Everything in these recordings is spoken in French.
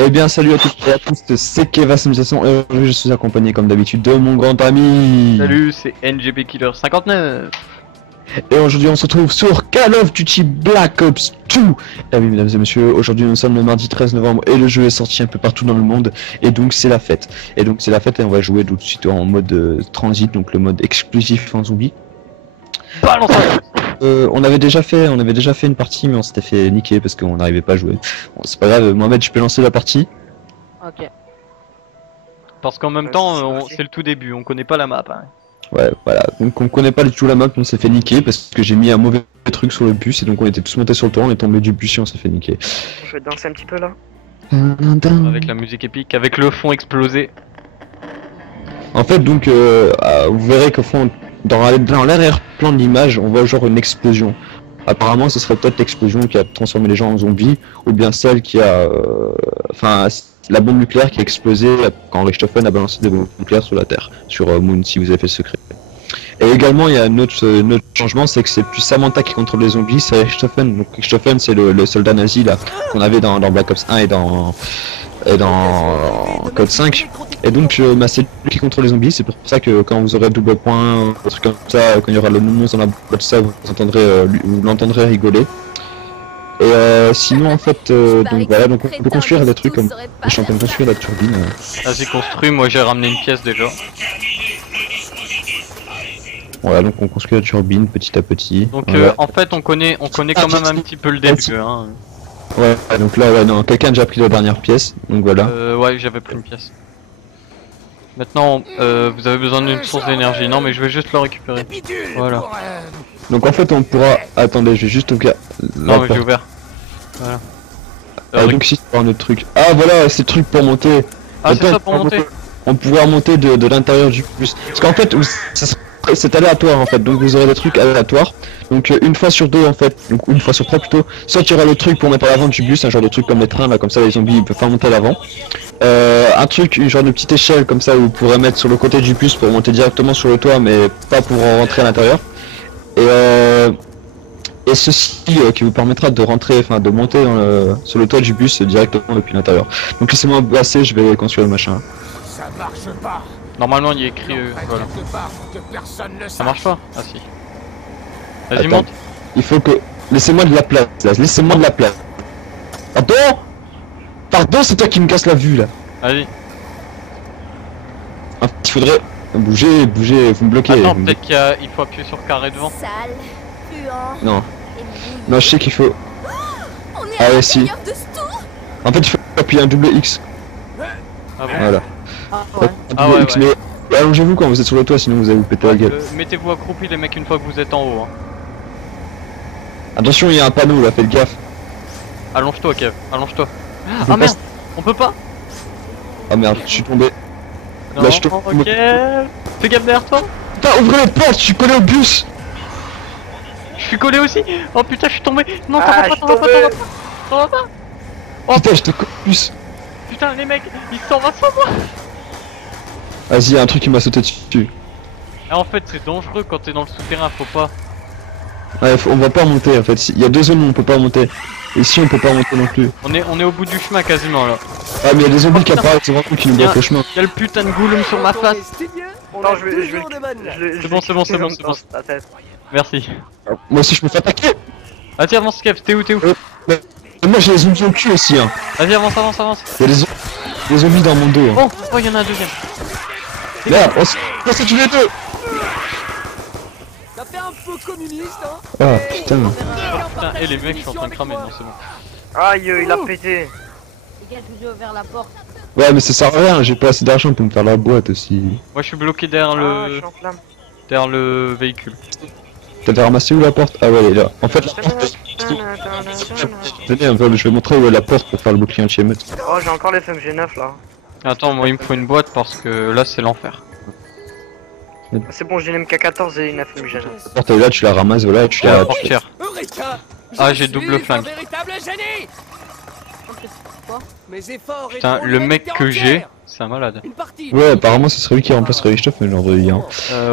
Eh bien salut à toutes et à tous, c'est Keva Simulation et aujourd'hui je suis accompagné comme d'habitude de mon grand ami. Salut, c'est NGP Killer 59. Et aujourd'hui on se retrouve sur Call of Duty Black Ops 2. Et oui mesdames et messieurs, aujourd'hui nous sommes le mardi 13 novembre et le jeu est sorti un peu partout dans le monde. Et donc c'est la fête. Et on va jouer tout de suite en mode transit, donc le mode exclusif en zombie. Balance. On avait déjà fait une partie mais on s'était fait niquer parce qu'on n'arrivait pas à jouer. Bon, c'est pas grave, Mohamed je peux lancer la partie. Ok. Parce qu'en même temps, c'est le tout début, on connaît pas la map. Hein. Ouais, voilà, donc on connaît pas du tout la map, on s'est fait niquer parce que j'ai mis un mauvais truc sur le bus et donc on était tous montés sur le toit, on est tombé du bus et on s'est fait niquer. Je vais danser un petit peu là. Avec la musique épique, avec le fond explosé. En fait, donc, vous verrez qu'au fond, dans l'arrière-plan de l'image, on voit genre une explosion. Apparemment, ce serait peut-être l'explosion qui a transformé les gens en zombies, ou bien celle qui a, la bombe nucléaire qui a explosé quand Richthofen a balancé des bombes nucléaires sur la Terre, sur Moon, si vous avez fait le secret. Et également, il y a un autre changement, c'est que c'est plus Samantha qui contrôle les zombies, c'est Richthofen. Donc Richthofen, c'est le soldat nazi là qu'on avait dans Black Ops 1 et dans Code 5. Et donc, c'est lui qui contrôle les zombies. C'est pour ça que quand vous aurez double point, un truc comme ça, quand il y aura le monstre dans la boîte, ça, vous l'entendrez rigoler. Et sinon, en fait, donc voilà, donc on peut construire des trucs comme je suis en train de construire la turbine. Vas-y, construis, moi j'ai ramené une pièce déjà. Voilà, donc on construit la turbine petit à petit. Donc voilà. en fait, on connaît quand même un petit peu le début. Hein. Ouais, donc là, ouais, non, quelqu'un a déjà pris la dernière pièce, donc voilà. Ouais, j'avais pris une pièce. Maintenant, vous avez besoin d'une source d'énergie. Non, mais je vais juste le récupérer. Voilà. Donc en fait, on pourra. Attendez, je vais juste ouvrir. Non, mais j'ai ouvert. Voilà. Donc si c'est un autre truc. Ah voilà, c'est le truc pour monter. Ah, c'est ça pour monter. On pourra monter de l'intérieur du bus. Parce qu'en fait, c'est aléatoire en fait. Donc vous aurez des trucs aléatoires. Donc une fois sur deux en fait, donc une fois sur trois plutôt. Soit il y aura le truc pour mettre à l'avant du bus, un genre de truc comme les trains là, comme ça les zombies ils peuvent pas monter à l'avant. Un truc, une genre de petite échelle comme ça où vous pourrez mettre sur le côté du bus pour monter directement sur le toit, mais pas pour rentrer à l'intérieur. Et ceci qui vous permettra de rentrer, enfin de monter sur le toit du bus directement depuis l'intérieur. Donc laissez-moi passer, je vais construire le machin. Ça marche pas. Normalement, il y a écrit. Voilà. Ça marche pas. Ah si. Vas-y, Attends. monte. Il faut que... Laissez-moi de la place, là. Laissez-moi de la place. Pardon. Pardon, c'est toi qui me casse la vue, là. Vas-y. Ah, il faudrait... Bouger, vous me bloquez. Attends, peut-être qu'il faut appuyer sur carré devant. Sale, puant, Non. et mouillé. Non, je sais qu'il faut... On est Ah à ouais, si. l'intérieur de ce tour. En fait, il faut appuyer un double X. Ah bon. Voilà. Ah ouais. Un Ah double ouais, X, ouais. mais... Allongez-vous quand vous êtes sur le toit, sinon vous allez vous péter la gueule. Mettez-vous accroupi les mecs une fois que vous êtes en haut. Hein. Attention, il y a un panneau, là, faites gaffe. Allonge-toi, Kev. Allonge-toi. Faut Ah merde. pas- On peut pas. Ah merde, je suis tombé. Non, Là, je tombe. ok. Fais gaffe derrière toi. Putain, ouvrez les portes, je suis collé au bus. Je suis collé aussi. Oh putain, je suis tombé. Non, Ah, t'en je vas pas. T'en vas pas. Oh Putain, je te colle au bus. putain, les mecs, ils s'en vont sans moi. Vas-y, y a un truc qui m'a sauté dessus. Ah, en fait, c'est dangereux quand t'es dans le souterrain, faut pas. Ouais, on va pas monter en fait. Il y a deux zones où on peut pas monter. Ici, on peut pas monter non plus. On est au bout du chemin quasiment là. Ah, mais il y a des zombies qui apparaissent, c'est vraiment qui nous bloquent le chemin. Y'a le putain de goulum sur ma face. Non, je vais. C'est bon, c'est bon, c'est bon, c'est bon. Ta tête. Merci. Moi aussi, je me fais attaquer. Vas-y, avance, Kev, t'es où? Mais moi, j'ai les zombies au cul aussi. Hein. Vas-y, avance. Il y a des zombies dans mon dos. Hein. Oh, y'en a un deuxième. Merde, on s'est tué les deux. Ça fait un peu communiste, hein. Ah putain. Putain, et les mecs, je suis en train de cramer, non, c'est bon. Aïe, il a pété. Les gars, j'ai ouvert la porte. Ouais, mais ça sert à rien, j'ai pas assez d'argent pour me faire la boîte aussi. Moi, je suis bloqué derrière Ah, je suis en flamme. le véhicule. T'avais ramassé où la porte? Ah ouais, elle est là. En fait, venez un peu, je vais montrer où est la porte pour faire le bouclier anti-émeute. Oh, j'ai encore les FMG9 là. Attends, moi, il me faut une boîte parce que là, c'est l'enfer. C'est bon, j'ai une MK14 et une FMG9. La porte elle est là, tu la ramasses, voilà, et tu La la... portière. Eureka. Ah, Je j'ai suis double flingue. un véritable génie. Quoi? Mes efforts Putain, aideront le mec l'humanité que j'ai, entière. c'est un malade. Une partie. Ouais, apparemment ce serait lui qui remplacerait Richthofen genre de lien.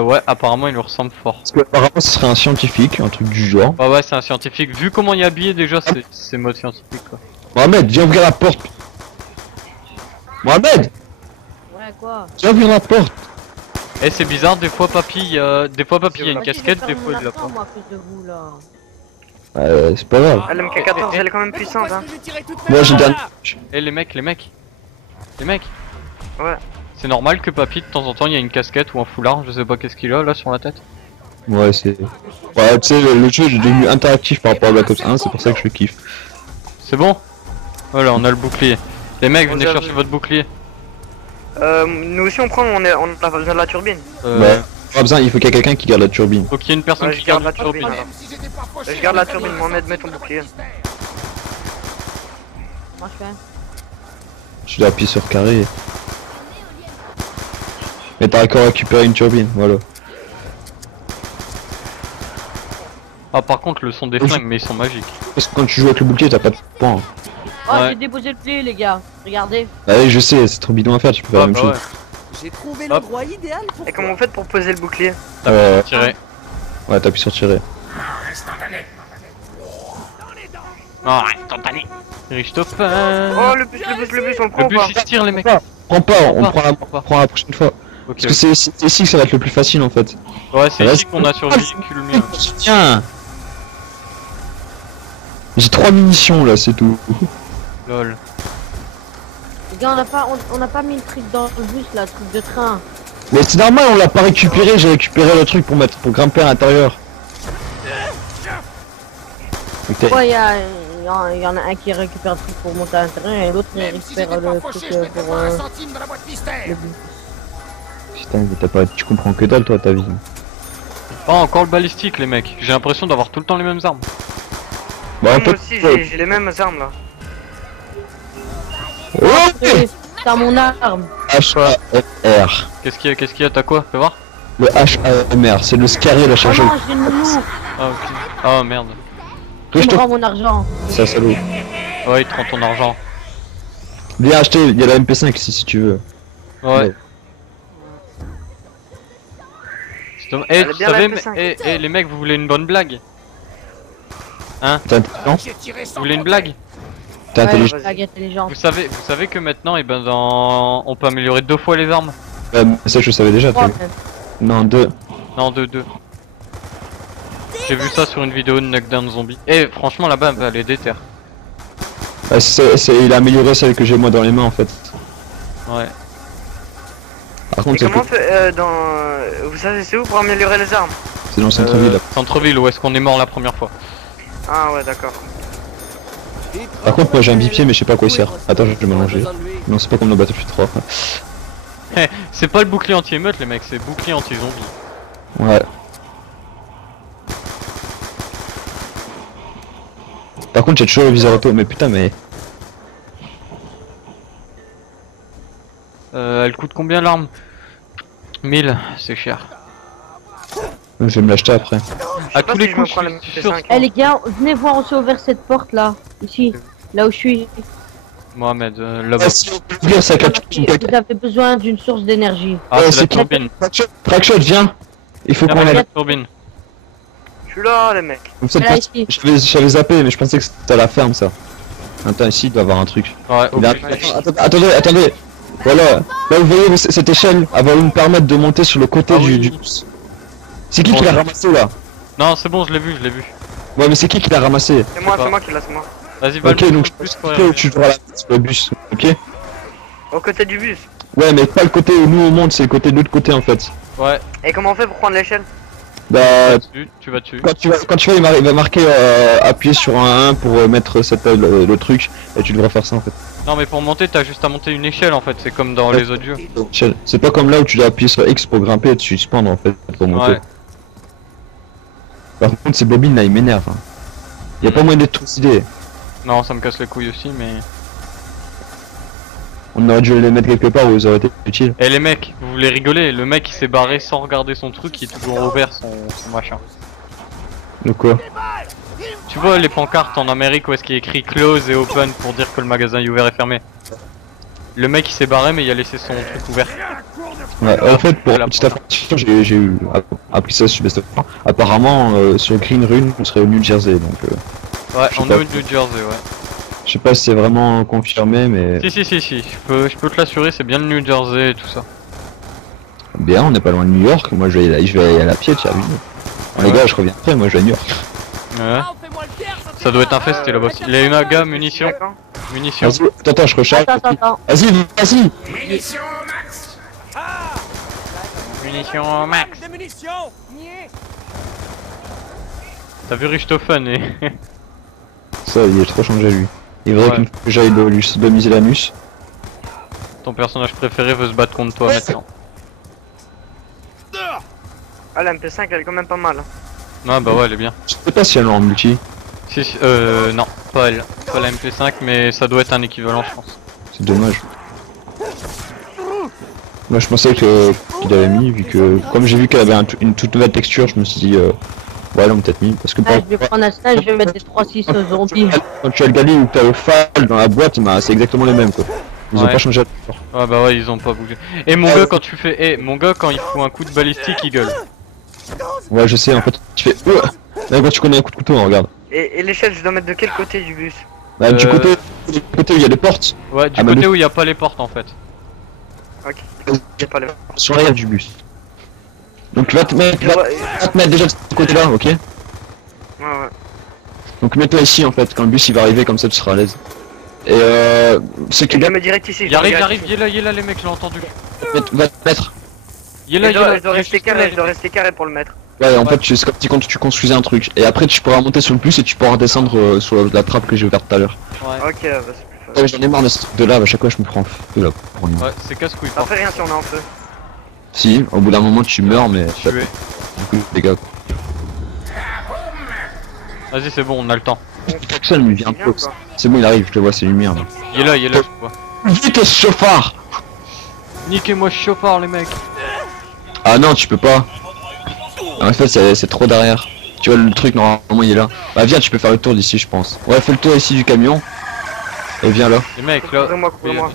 Ouais, apparemment, il lui ressemble fort. Parce que apparemment ce serait un scientifique, un truc du genre. Ouais, c'est un scientifique. Vu comment il est habillé, déjà, c'est mode scientifique, quoi. Mohamed, viens ouvrir la porte. Mohamed, Ouais, quoi? tu as ouvert la porte. Eh, c'est bizarre, des fois papy, il y a une casquette, des fois il l'a pas. Moi, à cause de vous, là. C'est pas grave. Ah, la MK14 elle est quand même puissante hein. Moi j'ai dernier. Eh, les mecs. Ouais. C'est normal que papy, de temps en temps, il y a une casquette ou un foulard, je sais pas qu'est-ce qu'il a là sur la tête. Ouais, c'est. Ouais, tu sais, le jeu est devenu interactif par rapport à Black Ops 1, c'est pour ça que je le kiffe. C'est bon? Voilà, on a le bouclier. Les mecs, venez Vous chercher avez- votre bouclier. Nous aussi on prend, on a besoin de la turbine. Ouais. Pas besoin, il faut qu'il y ait quelqu'un qui garde la turbine. Faut qu'il y ait une personne Ouais, qui je garde garde la la turbine. turbine. Je garde la turbine, Mohamed, mets ton bouclier. Moi, je fais. Tu dois appuyer sur carré. Mais t'as encore récupéré une turbine, voilà. Ah, par contre, le son des Oui. flingues, mais ils sont magiques. Parce que quand tu joues avec le bouclier, t'as pas de points. Oh, Ouais. j'ai déposé le play, les gars. Regardez. Bah oui, je sais, c'est trop bidon à faire, tu peux faire la Ah, même bah chose. ouais. J'ai trouvé Hop. l'endroit idéal pour Et comment on fait pour poser le bouclier? Tiré. Ouais, t'appuies sur tirer. Ah, instantané. Richthofen. Oh le bus, on le prend Le ou bus pas? il se tire, les mecs. Prends pas, on Prends prend la, pas. prend la prochaine fois. Ok. Parce que c'est ici que ça va être le plus facile en fait. Ouais, c'est Reste- ici qu'on a survécu le mieux. Tiens. J'ai 3 munitions là, c'est tout. Lol. Les gars, on n'a pas mis le truc dans le bus, là, le truc de train. Mais c'est normal, on l'a pas récupéré, j'ai récupéré le truc pour grimper à l'intérieur. Ok. Ouais, il y en a un qui récupère le truc pour monter à l'intérieur et l'autre il récupère le truc pour le bus. Putain, mais t'as pas, tu comprends que dalle toi ta vie. Pas encore le balistique, les mecs. J'ai l'impression d'avoir tout le temps les mêmes armes. Bon, Moi en fait, aussi j'ai les mêmes armes là. ouais. T'as mon arme. HAMR. Qu'est-ce qu'il y a, t'as quoi? Fais voir. Le HAMR, c'est le scarier la Oh charge. non, j'ai le nounou. Ah, ok. Ah, merde. Tu me rends mon argent. Ça salaud. Ouais, il te rend ton argent. Viens acheter, il y a la MP5 ici si tu veux. Ouais. Eh, Elle est tu bien, la savais, MP5. les mecs, vous voulez une bonne blague? Hein? T'es intelligent? Vous voulez une blague? T'es intelligent? Ouais, blague intelligente. Vous savez que maintenant, on peut améliorer 2 fois les armes? Ça je savais déjà. Trois, Toi. même. Non, 2. Non, 2. J'ai vu ça sur une vidéo de Knockdown Zombie. Et franchement, là-bas, elle est déter. Il a amélioré celle que j'ai moi dans les mains en fait. Ouais. Par Et contre, c'est comment on fait vous savez c'est où pour améliorer les armes? c'est dans le centre-ville là. Centre-ville, où est-ce qu'on est mort la première fois? Ah ouais d'accord. Par contre, moi j'ai un bipied mais je sais pas à quoi il sert. Attends, je vais m'allonger. Non, c'est pas comme le Battlefield 3. C'est pas le bouclier anti-émeute, les mecs, c'est bouclier anti-zombie. Ouais. Par contre, j'ai toujours le viseur auto, mais putain, mais. Elle coûte combien l'arme? 1000, c'est cher. Je vais me l'acheter après. À pas tous si les je me coups, prends je la suis sûr. MP5. Eh les gars, venez voir, on s'est ouvert cette porte là. Ici. Là où je suis. Mohamed, là-bas. si on peut ouvrir sa Vous avez besoin d'une source d'énergie. Ah, c'est la c'est turbine. Trackshot, viens. Il faut Viens, qu'on Mohamed, ait. la turbine. Je suis là les mecs. Comme ça, Là, ici. j'avais zappé, mais je pensais que c'était à la ferme ça. Attends, ici il doit y avoir un truc. Ouais, Mais obligé. attendez. Voilà. Là, vous voyez cette échelle, elle va nous permettre de monter sur le côté Ah oui. du bus. C'est qui l'a ramassé là? Non, c'est bon, je l'ai vu. Ouais, mais c'est qui l'a ramassé? C'est moi, pas. c'est moi qui l'a, c'est moi. Vas-y, va Ok, le donc plus je tu devras la mettre sur le bus, ok? Au côté du bus. Ouais, mais pas le côté où nous on monte, c'est le côté de l'autre côté en fait. Ouais, Et comment on fait pour prendre l'échelle? Bah, tu vas dessus. quand tu vas, il va marquer appuyer sur un 1 pour mettre le truc, et tu devras faire ça en fait. Non, mais pour monter, t'as juste à monter une échelle en fait, c'est comme dans les autres jeux. C'est pas comme là où tu dois appuyer sur X pour grimper et tu spawn en fait pour monter. Ouais. Par contre, ces bobines là, ils m'énervent. Hein. Y a pas moyen d'être trop stylé. Non, ça me casse les couilles aussi, mais. On aurait dû les mettre quelque part où ils auraient été utiles. Eh les mecs, vous voulez rigoler? Le mec il s'est barré sans regarder son truc, il est toujours ouvert son machin. Donc quoi? Tu vois les pancartes en Amérique où est-ce qu'il y a écrit close et open pour dire que le magasin est ouvert et fermé? Le mec il s'est barré mais il a laissé son truc ouvert. Ouais, en fait, pour Voilà. petite information, j'ai eu appris ça sur Best of 1. Apparemment, sur Green Rune, on serait au New Jersey, donc Ouais, Je sais on pas. est au New Jersey, ouais. Je sais pas si c'est vraiment confirmé, mais Si, je peux te l'assurer, c'est bien le New Jersey et tout ça. bien, on n'est pas loin de New York. Moi, je vais aller à la pied, tu as vu. Bon, les Ouais. gars, je reviens après. Moi, je vais à New York. Ouais. Ah, fais-moi le taire, Ça doit être infesté là-bas aussi. Les Unaga, munitions. D'accord. Munitions. Vas-y, attends, je recharge. Attends. Vas-y. Munitions max. Des munitions. Niais. T'as vu Richthofen et... Ça, il est trop changé lui. Il faudrait Ouais. que j'aille lui sodomiser l'anus. Ton personnage préféré veut se battre contre toi maintenant. Ah, la MP5 elle est quand même pas mal. Ah bah ouais, elle est bien. Je sais pas si elle est en multi. Non, pas elle. Pas la MP5, mais ça doit être un équivalent, je pense. C'est dommage. Moi je pensais que qu'il avait mis, vu que comme j'ai vu qu'elle avait une toute nouvelle texture, je me suis dit ouais, ils l'ont peut-être mis. Parce que Ah, je vais prendre un stage, je vais mettre des 3-6 zombies. quand tu as le Gali ou que tu as le Fall dans la boîte, bah, c'est exactement les mêmes quoi. Ils ont Ouais. pas changé la texture. Ouais bah ouais, ils ont pas bougé. Et mon gars, quand tu fais... mon gars, quand il fout un coup de balistique, il gueule. Ouais, je sais, en fait, tu fais là, quand tu connais un coup de couteau, hein, regarde. Et l'échelle, je dois mettre de quel côté du bus? Bah, du côté où il y a des portes, Ouais, du Ah, bah, côté le- où il y a pas les portes en fait. Ok, j'ai pas le. sur l'arrière du bus. Donc tu vas te mettre, Je vois- déjà de ce côté-là, ok? Ouais. Donc mets-toi ici en fait, quand le bus il va arriver, comme ça tu seras à l'aise. Et c'est que Je gars, me direct ici. Il arrive, il est là les mecs, je l'ai entendu. va te mettre. Il est là, Je il est là. dois rester carré, je dois rester carré pour le mettre. Ouais, en fait, c'est comme si quand tu construisais un truc. Et après, tu pourras monter sur le bus et tu pourras descendre sur la trappe que j'ai ouverte tout à l'heure. Ouais, Ok, bah c'est plus facile. Ouais, j'en ai marre de ce truc de là, à chaque fois je me prends en feu là. Pour rien. ouais, c'est casse-couille. Ça fait rien si on est en feu. Si, au bout d'un moment tu meurs, mais ça Tué. fait beaucoup de dégâts. Vas-y, c'est bon, on a le temps. Ça me vient C'est bien, peu. quoi. C'est bon, il arrive, je le vois, c'est lumière là. Il est là, je vois. Vite, ce chauffard! Niquez-moi ce chauffard, les mecs. Ah non, tu peux pas. En fait, c'est trop derrière. Tu vois, le truc, normalement, il est là. Bah, viens, tu peux faire le tour d'ici, je pense. Ouais, fais le tour ici du camion. Et viens là. Les mecs, là. Couvrez-moi, couvrez-moi.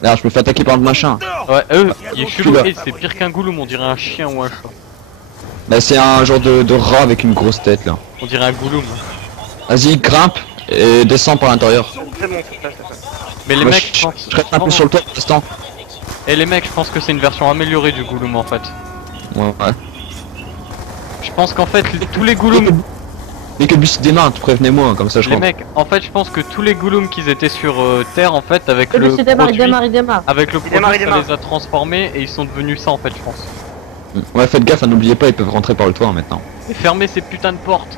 Regarde, je me fais attaquer par le machin. Ouais, il est chelou. là. C'est pire qu'un gouloum, on dirait un chien ou un chat. Bah, c'est un genre de rat avec une grosse tête là. On dirait un gouloum. Vas-y, grimpe et descends par l'intérieur. C'est bon, c'est ça. Mais les Moi, mecs, je je pense. reste un peu sur le toit pour l'instant. Et les mecs, je pense que c'est une version améliorée du gouloum en fait. Ouais. Je pense qu'en fait, tous les goulooms. Dès que le bus démarre, prévenez-moi, hein, comme ça je Les rentre. mecs, en fait, je pense que tous les goulooms qu'ils étaient sur Terre, en fait, avec Le le bus démarre, il produit, démarre. avec le Il produit, ça démarre. les a transformés et ils sont devenus ça, en fait, je pense. Ouais, faites gaffe, hein, n'oubliez pas, ils peuvent rentrer par le toit hein, maintenant. Et fermez ces putains de portes.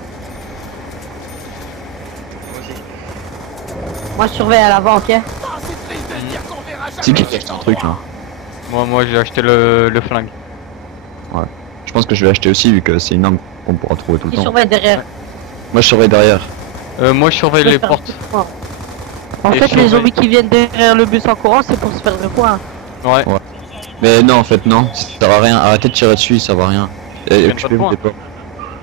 Moi, je surveille à l'avant, ok? Ah, c'est triste de se dire qu'on verra C'est qui jamais. a acheté un truc là? Moi, j'ai acheté le flingue. Je pense que je vais acheter aussi, vu que c'est une arme qu'on pourra trouver tout le Qui temps. surveille derrière? Moi je surveille derrière. Moi, je surveille Je vais les faire portes. un coup de poing. En Et fait, surveille. les zombies qui viennent derrière le bus en courant, c'est pour se faire des points. Ouais. Mais non, en fait, non, ça sert à rien. Arrêtez de tirer dessus, ça va rien. Et gagne pas de occupez-vous points. des portes.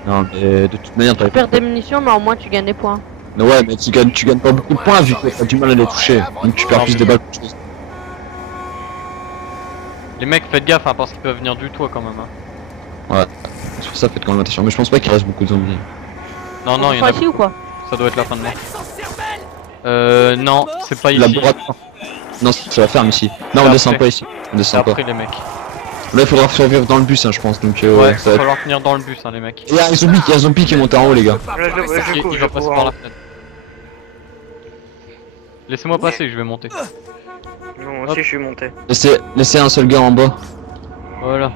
Non, mais de toute manière, Tu perds des munitions, mais au moins tu gagnes des points. Mais ouais, mais tu gagnes pas beaucoup de points vu que t'as du mal à les toucher. Donc tu perds Non, plus mais- de balles que chose. Les mecs, faites gaffe, hein, parce qu'ils peuvent venir du toit quand même. Hein. C'est pour ça, faites quand même attention. Mais je pense pas qu'il reste beaucoup de zombies. Non, non, On il y en a. ici ou quoi? Ça doit être la fin de mois. Sans cervelle. Non, c'est pas ici. Laboratoire. Non, c'est la ferme ici. Non, C'est on descend après. pas ici. On C'est descend pas. après, les mecs. Là, il faudra survivre dans le bus, hein, je pense. Donc, Ouais, ça va va être... falloir tenir dans le bus, hein, les mecs. Il y a un zombie qui est monté en haut, les gars. Je Il couvre, va je passer couvre. par la fenêtre. Laissez-moi passer, je vais monter. Non, aussi je suis monté. Laissez un seul gars en bas. Voilà.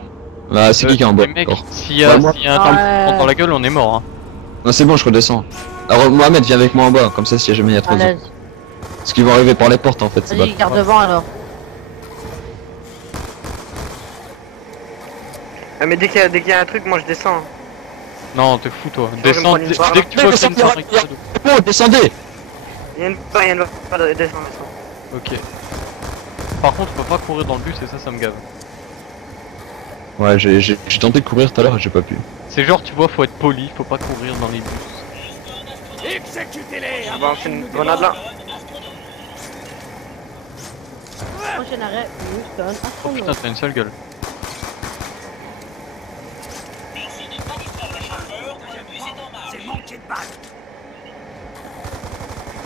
Là, c'est qui est en bas? Les mecs, D'accord. s'il y a un Ouais, temps Ouais. dans la gueule, on est mort. Hein. Non, c'est bon, je redescends. Alors, Mohamed, viens avec moi en bas. Comme ça, si jamais il y a À trop de l'aise. Parce qu'ils vont arriver par les portes, en fait, c'est Vas-y, garde devant alors. Ah, mais dès qu'il y a un truc, moi je descends. Non, t'es fou toi. je Descends, me prends une barre. dès que tu Mais vois descends, qu'il y a une regarde, barre, Oh, descendez! Il y a une barre, descends. Ok. Par contre, je peux pas courir dans le bus et ça me gave. Ouais, j'ai tenté de courir tout à l'heure et j'ai pas pu. C'est genre, tu vois, faut être poli, faut pas courir dans les bus. Exécutez-les. On va lancer une grenade là. Prochain arrêt, Houston, Oh Astro. putain, t'as une seule gueule. C'est manqué de balle.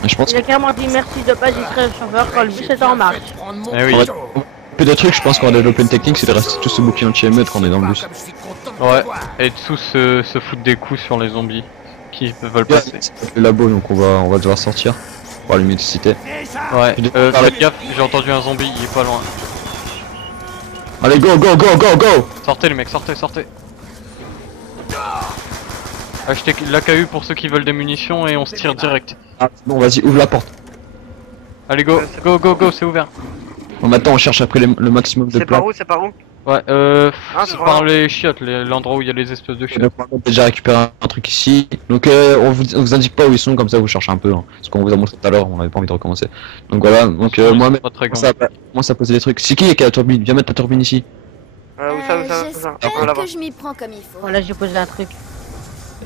Je pense Il a carrément dit merci de pas distraire le chauffeur quand le bus est en marche. Eh oui. qu'on va peu de trucs, je pense qu'on va développer une technique, c'est de rester tous ce bouclier anti-émeute quand on est dans le bus. Ouais, et tous se foutre des coups sur les zombies qui veulent passer. Le labo, donc on va devoir sortir pour allumer l'électricité. Ouais, faites gaffe, j'ai entendu un zombie, il est pas loin. Allez, go, go, go, go, go! Sortez les mecs, sortez, sortez. Achetez l'AKU pour ceux qui veulent des munitions et on se tire direct. Ah, bon, vas-y, ouvre la porte. Allez go, go, go, go, c'est ouvert. Bon, maintenant on cherche après le maximum de C'est par plans. où? C'est par où? Ouais, Ah, c'est c'est par par les chiottes, l'endroit où il y a les espèces de chiottes. On a déjà récupéré un truc ici. Donc on vous indique pas où ils sont, comme ça vous cherchez un peu. Hein. Ce qu'on vous a montré tout à l'heure, on avait pas envie de recommencer. Donc voilà, donc moi Pas très grand. moi ça posait des trucs. C'est qui qui a la turbine? Viens mettre ta turbine ici. Où ça? Où ça? J'espère Là-bas. que je m'y prends comme il faut. Voilà, j'ai posé un truc.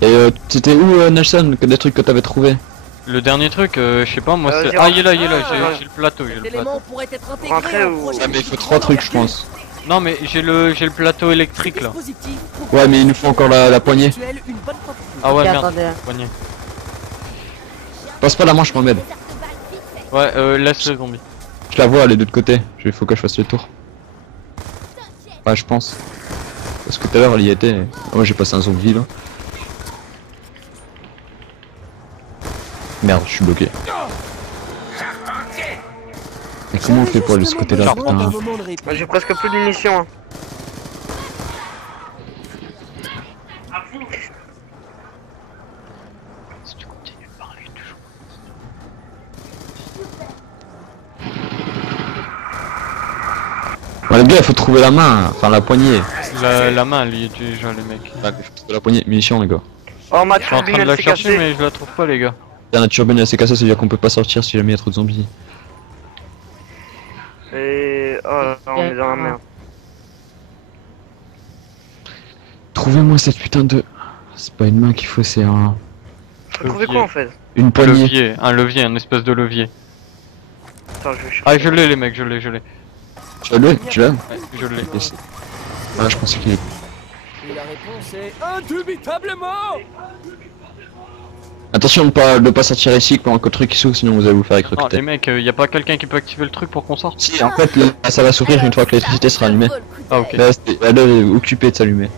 Et c'était où Nelson, que des trucs que t'avais trouvé? Le dernier truc, je sais pas, moi c'est... j'ai- Ah il est là, ouais. j'ai le plateau, j'ai le Cet plateau. élément pourrait être intégré Rentrer au ou- projet Ah mais il faut 3 trucs je pense. Non mais j'ai le plateau électrique là. dispositif pour Ouais mais il nous faut encore la poignée. virtuel, une bonne porte. Ah ouais Ok, merde, attendez. poignée. Passe pas la manche Mohamed. Ouais, laisse le zombie. Je la vois, elle est de l'autre côté. Il faut que je fasse le tour. Ouais je pense. Parce que tout à l'heure elle y était. Oh j'ai passé un zombie là. Merde, je suis bloqué. Mais comment on fait pour aller de ce côté là putain? Moi, j'ai presque plus de munitions. Hein. Si tu continues de parler toujours. Ouais, les gars, il faut trouver la main, enfin la poignée. La main elle y est déjà les mecs. Ouais, il faut trouver la poignée, munitions les gars. Oh, ma Je suis en turbine train de elle la s'est chercher cassée. mais je la trouve pas les gars. La turbine elle s'est cassée, c'est-à-dire qu'on peut pas sortir si jamais il y a trop de zombies. Et. Oh là là, on est dans la merde. Trouvez-moi cette putain de... C'est pas une main qu'il faut, c'est Faut trouver quoi en fait? une Un poignée. levier, un espèce de levier. Attends, je vais chercher. Ah je l'ai les mecs, je l'ai. Tu l'as? Tu l'as? Ouais, je l'ai. Ah, je pensais qu'il est... Et la réponse est indubitablement. Attention de pas sortir ici pendant que le truc s'ouvre, sinon vous allez vous faire Non électrocuter. les mecs, y a pas quelqu'un qui peut activer le truc pour qu'on sorte? Si, en fait, là, ça va s'ouvrir une fois que l'électricité sera allumée. Ah ok. Là, elle est occupée de s'allumer.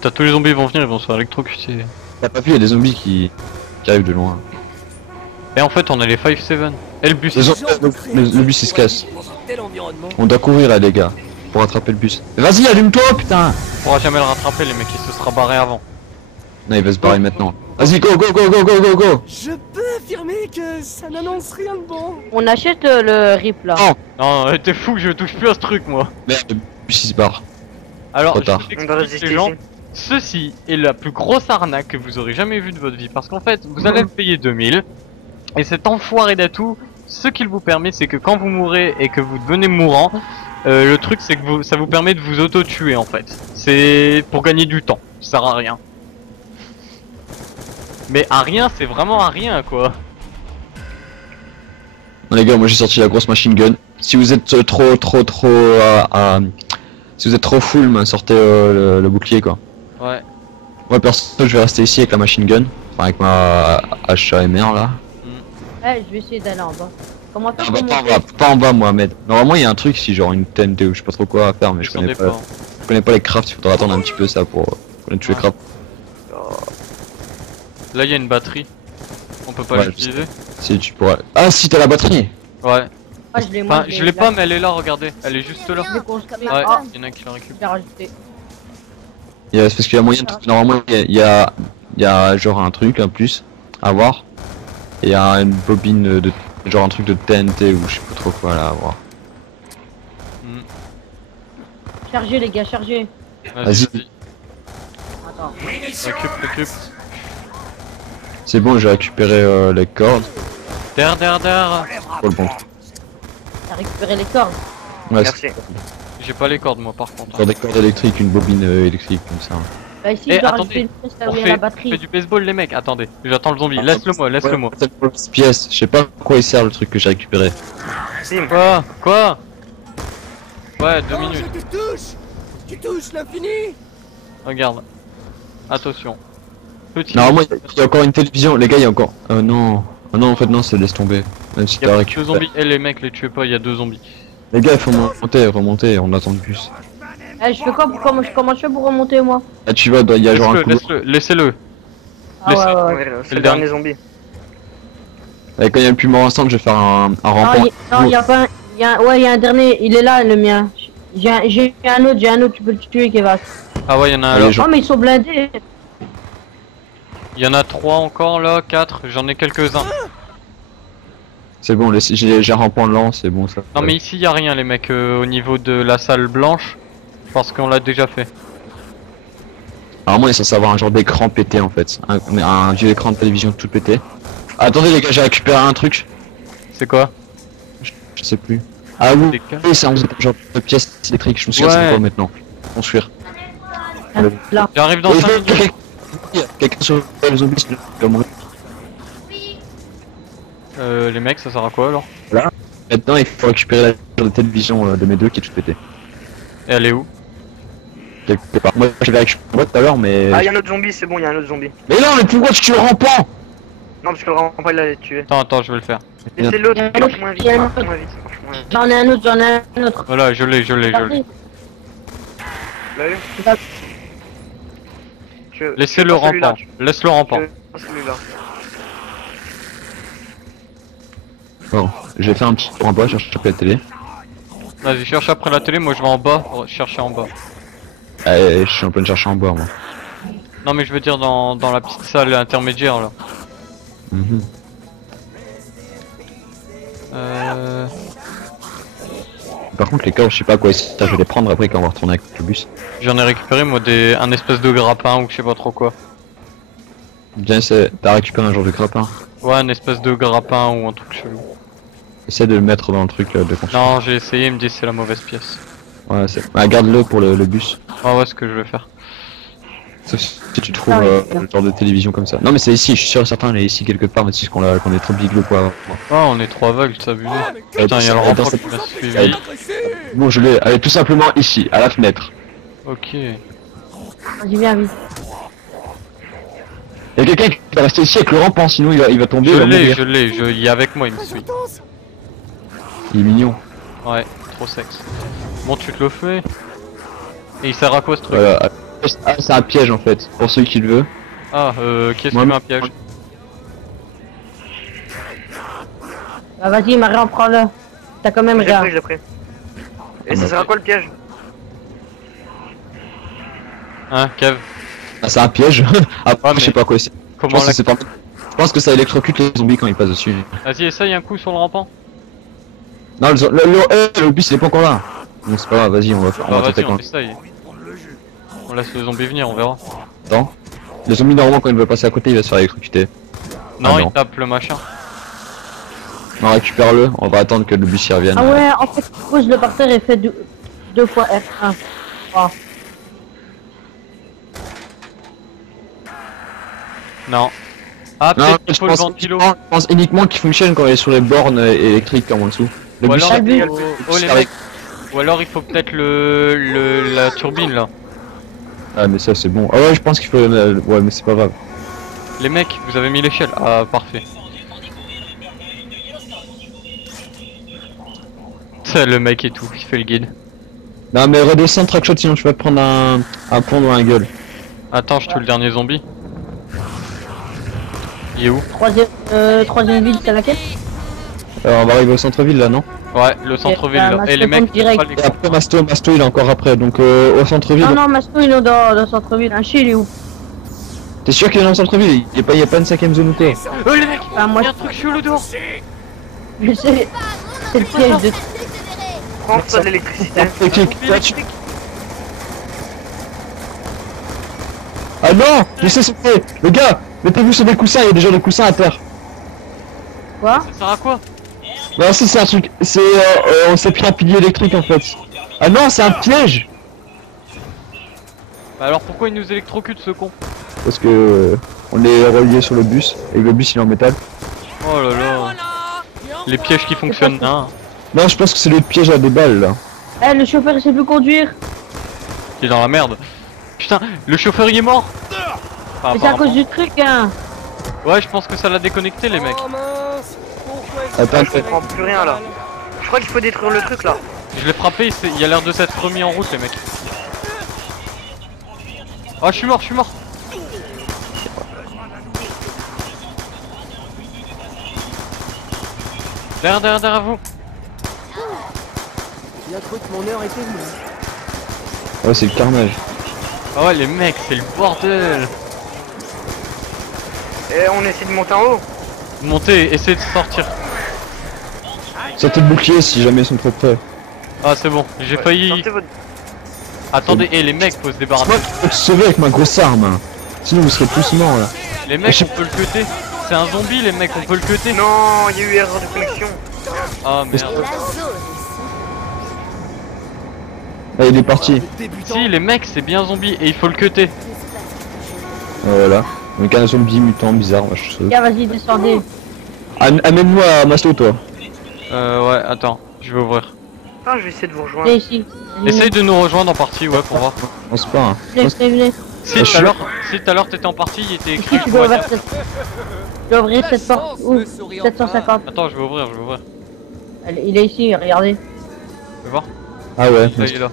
T'as tous les zombies vont venir, ils vont se faire électrocuter. T'as pas vu, il y a des zombies qui arrivent de loin. Et en fait on a les 5-7. Et le bus. Les zombies- le bus il se casse. Dans un tel environnement. On doit courir là, les gars, pour attraper le bus. Vas-y, allume-toi, putain! On pourra jamais le rattraper les mecs, il se sera barré avant. Non, il va se barrer maintenant. Vas-y, go, go, go, go, go, go, go! Je peux affirmer que ça n'annonce rien de bon. On achète le RIP là. Oh. Non, t'es fou, je touche plus à ce truc moi. Merde, le bus il se barre. Alors, Trop je tard. vous On doit explique, résister les gens, ici. ceci est la plus grosse arnaque que vous aurez jamais vue de votre vie. Parce qu'en fait, vous allez le payer 2000. Et cet enfoiré d'atout, ce qu'il vous permet, c'est que quand vous mourrez et que vous devenez mourant, le truc c'est que ça vous permet de vous auto-tuer en fait. C'est pour gagner du temps, ça sert à rien. Mais à rien, c'est vraiment à rien quoi. Non, les gars, moi j'ai sorti la grosse machine gun. Si vous êtes trop si vous êtes trop full, sortez le bouclier quoi. Ouais. Moi perso, je vais rester ici avec la machine gun. Enfin, avec ma HAMR là. Ouais, je vais essayer d'aller en bas. Comment faire Ah bah, pour pas en monter? bas, pas en bas, Mohamed. Normalement, il y a un truc, si genre une TNT ou je sais pas trop quoi à faire, mais je connais pas les crafts. Il faudra attendre un petit peu ça pour connaître tous les crafts. Là, il y a une batterie. On peut pas Ouais, l'utiliser. Si tu pourras. Ah, si t'as la batterie. Ouais. Ah, je l'ai moi. Enfin, je l'ai pas, mais elle est là, regardez. Elle est juste là. Je l'ai construit. Ouais, Ah, il y en a qui la récupèrent. je l'ai rajouté. C'est parce qu'il y a moyen de... Normalement, il y a genre un truc en plus à voir. Et il y a une bobine de genre un truc de TNT ou je sais pas trop quoi là à voir. Chargez les gars, chargez. Vas-y. Attends. Récup. C'est bon, j'ai récupéré les cordes. Derrière. Oh, le bon. T'as récupéré les cordes. Ouais, Merci. J'ai pas les cordes moi par contre. c'est des cordes électriques, une bobine électrique comme ça. Bah ici, Eh, je dois attendez. rajouter une pièce là On où il y a fait, la on batterie. fait du baseball les mecs. Attendez, j'attends le zombie. Laisse-le-moi. Ouais, cette pièce, je sais pas à quoi il sert le truc que j'ai récupéré. Sim. Quoi Ouais, 2 Oh, minutes. je te touche. Tu touches l'infini. Regarde. Attention. Petit. Normalement, il y a encore une télévision. Les gars, il y a encore. Non. Ah non, en fait, non, c'est laisse tomber. Même si Il y t'as a récupéré. deux zombies. Eh les mecs, les tuez pas, il y a deux zombies. Les gars, il faut remonter, on attend le bus. Eh, je fais quoi comment je fais pour remonter moi? Ah, tu vois, il y a genre un Laisse-le, couloir. laissez-le. Ah ouais, ouais, ouais. Ouais, là, c'est le le dernier zombie. Et quand il y a le plus mort instant, je vais faire un Non, rempart. non, y a pas un... Ouais, il y a un dernier, il est là, le mien. J'ai un autre, tu peux le tuer, Kevas. Ah ouais, il y en a un Allez, là. je- Oh, mais ils sont blindés. Il y en a 3 encore là, 4, j'en ai quelques-uns. C'est bon, j'ai un rempart lent, c'est bon ça. Non mais ici y a rien les mecs au niveau de la salle blanche. Parce qu'on l'a déjà fait. Normalement, il est censé avoir un genre d'écran pété en fait. Un vieux écran de télévision tout pété. Attendez les gars, j'ai récupéré un truc. C'est quoi? Je sais plus. Ah oui, Des cas. oui, c'est un genre de pièce électrique, je me souviens Ouais. c'est quoi maintenant. Construire. Là. J'arrive dans 5 minutes. Quelqu'un sur le zombie, comme Les mecs ça sert à quoi alors? maintenant il faut récupérer la genre de télévision de mes deux qui est toute pétée. Et elle est où? Quelque part. Moi je l'ai récupéré tout à l'heure mais. Ah, il y a un autre zombie, c'est bon, il y a un autre zombie. Mais non, mais pourquoi tu le rends pas? Non, parce que le rampant il allait te tuer. Attends, je vais le faire. Laissez l'autre, Il y a un autre, marche moins vite, il y a un marche autre. moins vite, marche moins vite. J'en ai un autre. Voilà, je l'ai. Tu l'as eu? Laissez le rampant. Laisse le rampant. Celui-là. Bon, j'ai fait un petit tour en bas, je cherche la télé. Vas-y, cherche après la télé, moi je vais en bas, chercher en bas. Je suis en train de chercher en bas moi. Non mais je veux dire dans la petite salle intermédiaire là. Mhm. Par contre les corps, je sais pas à quoi ils servent, je vais les prendre après quand on va retourner avec le bus. J'en ai récupéré moi un espèce de grappin ou je sais pas trop quoi. Bien, t'as récupéré un genre de grappin. Ouais, un espèce de grappin ou un truc chelou. Essaie de le mettre dans le truc de construction. Non, j'ai essayé, il me dit c'est la mauvaise pièce. Ouais, garde-le pour le bus. Ah ouais, ce que je vais faire. Sauf si tu trouves Ah oui, le genre de télévision comme ça. Non mais c'est ici, je suis sûr et certain, elle est ici quelque part, mais c'est juste qu'on est trop biglo quoi. Ah, on est 3 aveugles, c'est abusé. Et Putain, il y a le dans renfort cette- qui m'a suivi. Allez. Bon, je l'ai, elle est tout simplement ici, à la fenêtre. Ok. Vas-y, viens vite. Il y a quelqu'un qui va rester ici avec le rampant, sinon il va tomber, il va mourir. Il est avec moi, il me suit. Il est mignon. Ouais, trop sexe. Bon, tu te le fais. Et il sert à quoi ce truc? Voilà. Ah, c'est un piège en fait, pour ceux qui le veulent. Ah, qui est-ce Moi, qui met un piège? Bah, vas-y, Marie, prends-le. T'as quand même rien. Je l'ai pris. Et ça sert à quoi le piège? Hein, Kev? Ah, c'est un piège. Après, Ouais, mais je sais pas quoi c'est. Je Comment pense, la... que c'est pas... je pense que ça électrocute les zombies quand ils passent dessus. Vas-y, essaye un coup sur le rampant. Non, le bus il est pas encore là. Bon, c'est pas grave, vas-y, on va Bah vas-y, tenter on quand essaye. On laisse le zombie venir, on verra. Attends. Le zombie, normalement, quand il veut passer à côté, il va se faire électrocuter. Non, Ah, il non. tape le machin. On récupère-le, on va attendre que le bus y revienne. Ah ouais, en fait, pose-le par terre et fais deux fois F1. Oh. Non. Ah, Non, peut-être qu'il je faut le ventilo. pense uniquement qu'il fonctionne quand il est sur les bornes électriques comme en dessous. Le Ou bus, alors, il y a oh, les mecs. Ou alors il faut peut-être la turbine là. Ah, mais ça c'est bon. Ah ouais, je pense qu'il faut. Ouais, mais c'est pas grave. Les mecs, vous avez mis l'échelle. Ah, parfait. C'est le mec et tout, il fait le guide. Non, mais redescends trackshot sinon tu vas te prendre un pont dans la gueule. Attends, je tue le dernier zombie. Il est où? Troisième ville, c'est laquelle? Alors, on va arriver au centre-ville là, non? Ouais, le centre-ville là. bah, Et les mecs, direct. pas les- Et après Masto il est encore après, donc au centre-ville. Non, non, Masto, il est dans le centre-ville. Un chien, il est où? T'es sûr qu'il est dans le centre-ville? Il y a pas une 5ème zone ou quoi? Oh les mecs, Ah, moi, il y a un truc chelou dehors. je sais. C'est le piège de. Prends ça de l'électricité. Électrique. Ah non! Je sais ce que c'est! Les gars! Mettez-vous sur des coussins, il y a déjà des coussins à terre. Quoi? Ça sert à quoi? Non, si c'est un truc. C'est. On s'est pris un pilier électrique en fait. Ah non, c'est un piège! Bah alors pourquoi il nous électrocute ce con? Parce que. On est relié sur le bus, et le bus il est en métal. Oh là là. Les pièges qui fonctionnent, hein. Non, je pense que c'est le piège à des balles là. Eh, le chauffeur, il sait plus conduire. Il est dans la merde. Putain, le chauffeur il est mort. Enfin, Mais c'est à cause apparemment. du truc, hein. Ouais, je pense que ça l'a déconnecté les mecs. Oh mince. Pourquoi est-ce Attends, que je j'ai comprends plus rien, là. Je crois qu'il faut détruire le truc là. Je l'ai frappé, il a l'air de s'être remis en route les mecs. Oh, je suis mort, je suis mort. Derrière vous. Il a cru que mon heure était venue. Ouais, c'est le carnage. Ah ouais, les mecs, c'est le bordel. Et on essaie de monter en haut. Montez, essayez de sortir. Sortez le bouclier si jamais ils sont trop près. Ah, c'est bon, j'ai failli. Sortez votre... Attendez, les mecs, faut se débarrasser. Moi, je peux te sauver avec ma grosse arme. Hein. Sinon, vous serez tous morts là. Les mecs, on peut le cutter. C'est un zombie, les mecs, on peut le cutter. Non, il y a eu erreur de connexion. Ah merde. Ah, il est parti. Si, les mecs, c'est bien zombie et il faut le cutter. Voilà. Donc un zombie mutant bizarre, moi je sais. Tiens, vas-y, descendez. Amène-moi à Masto, toi. Ouais, attends, je vais ouvrir. Ah, je vais essayer de vous rejoindre. Viens ici. Essaye de nous rejoindre en partie, ouais, pour voir. On se pas. Hein. Venez. Si je tout suis- à l'heure t'étais en partie, il était écrit. Ici, tu dois ouvrir cette... Tu dois ouvrir cette porte. Ouvre. 750. Attends, je vais ouvrir. Allez, il est ici, regardez. Tu veux voir? Ah ouais. Là, il est là.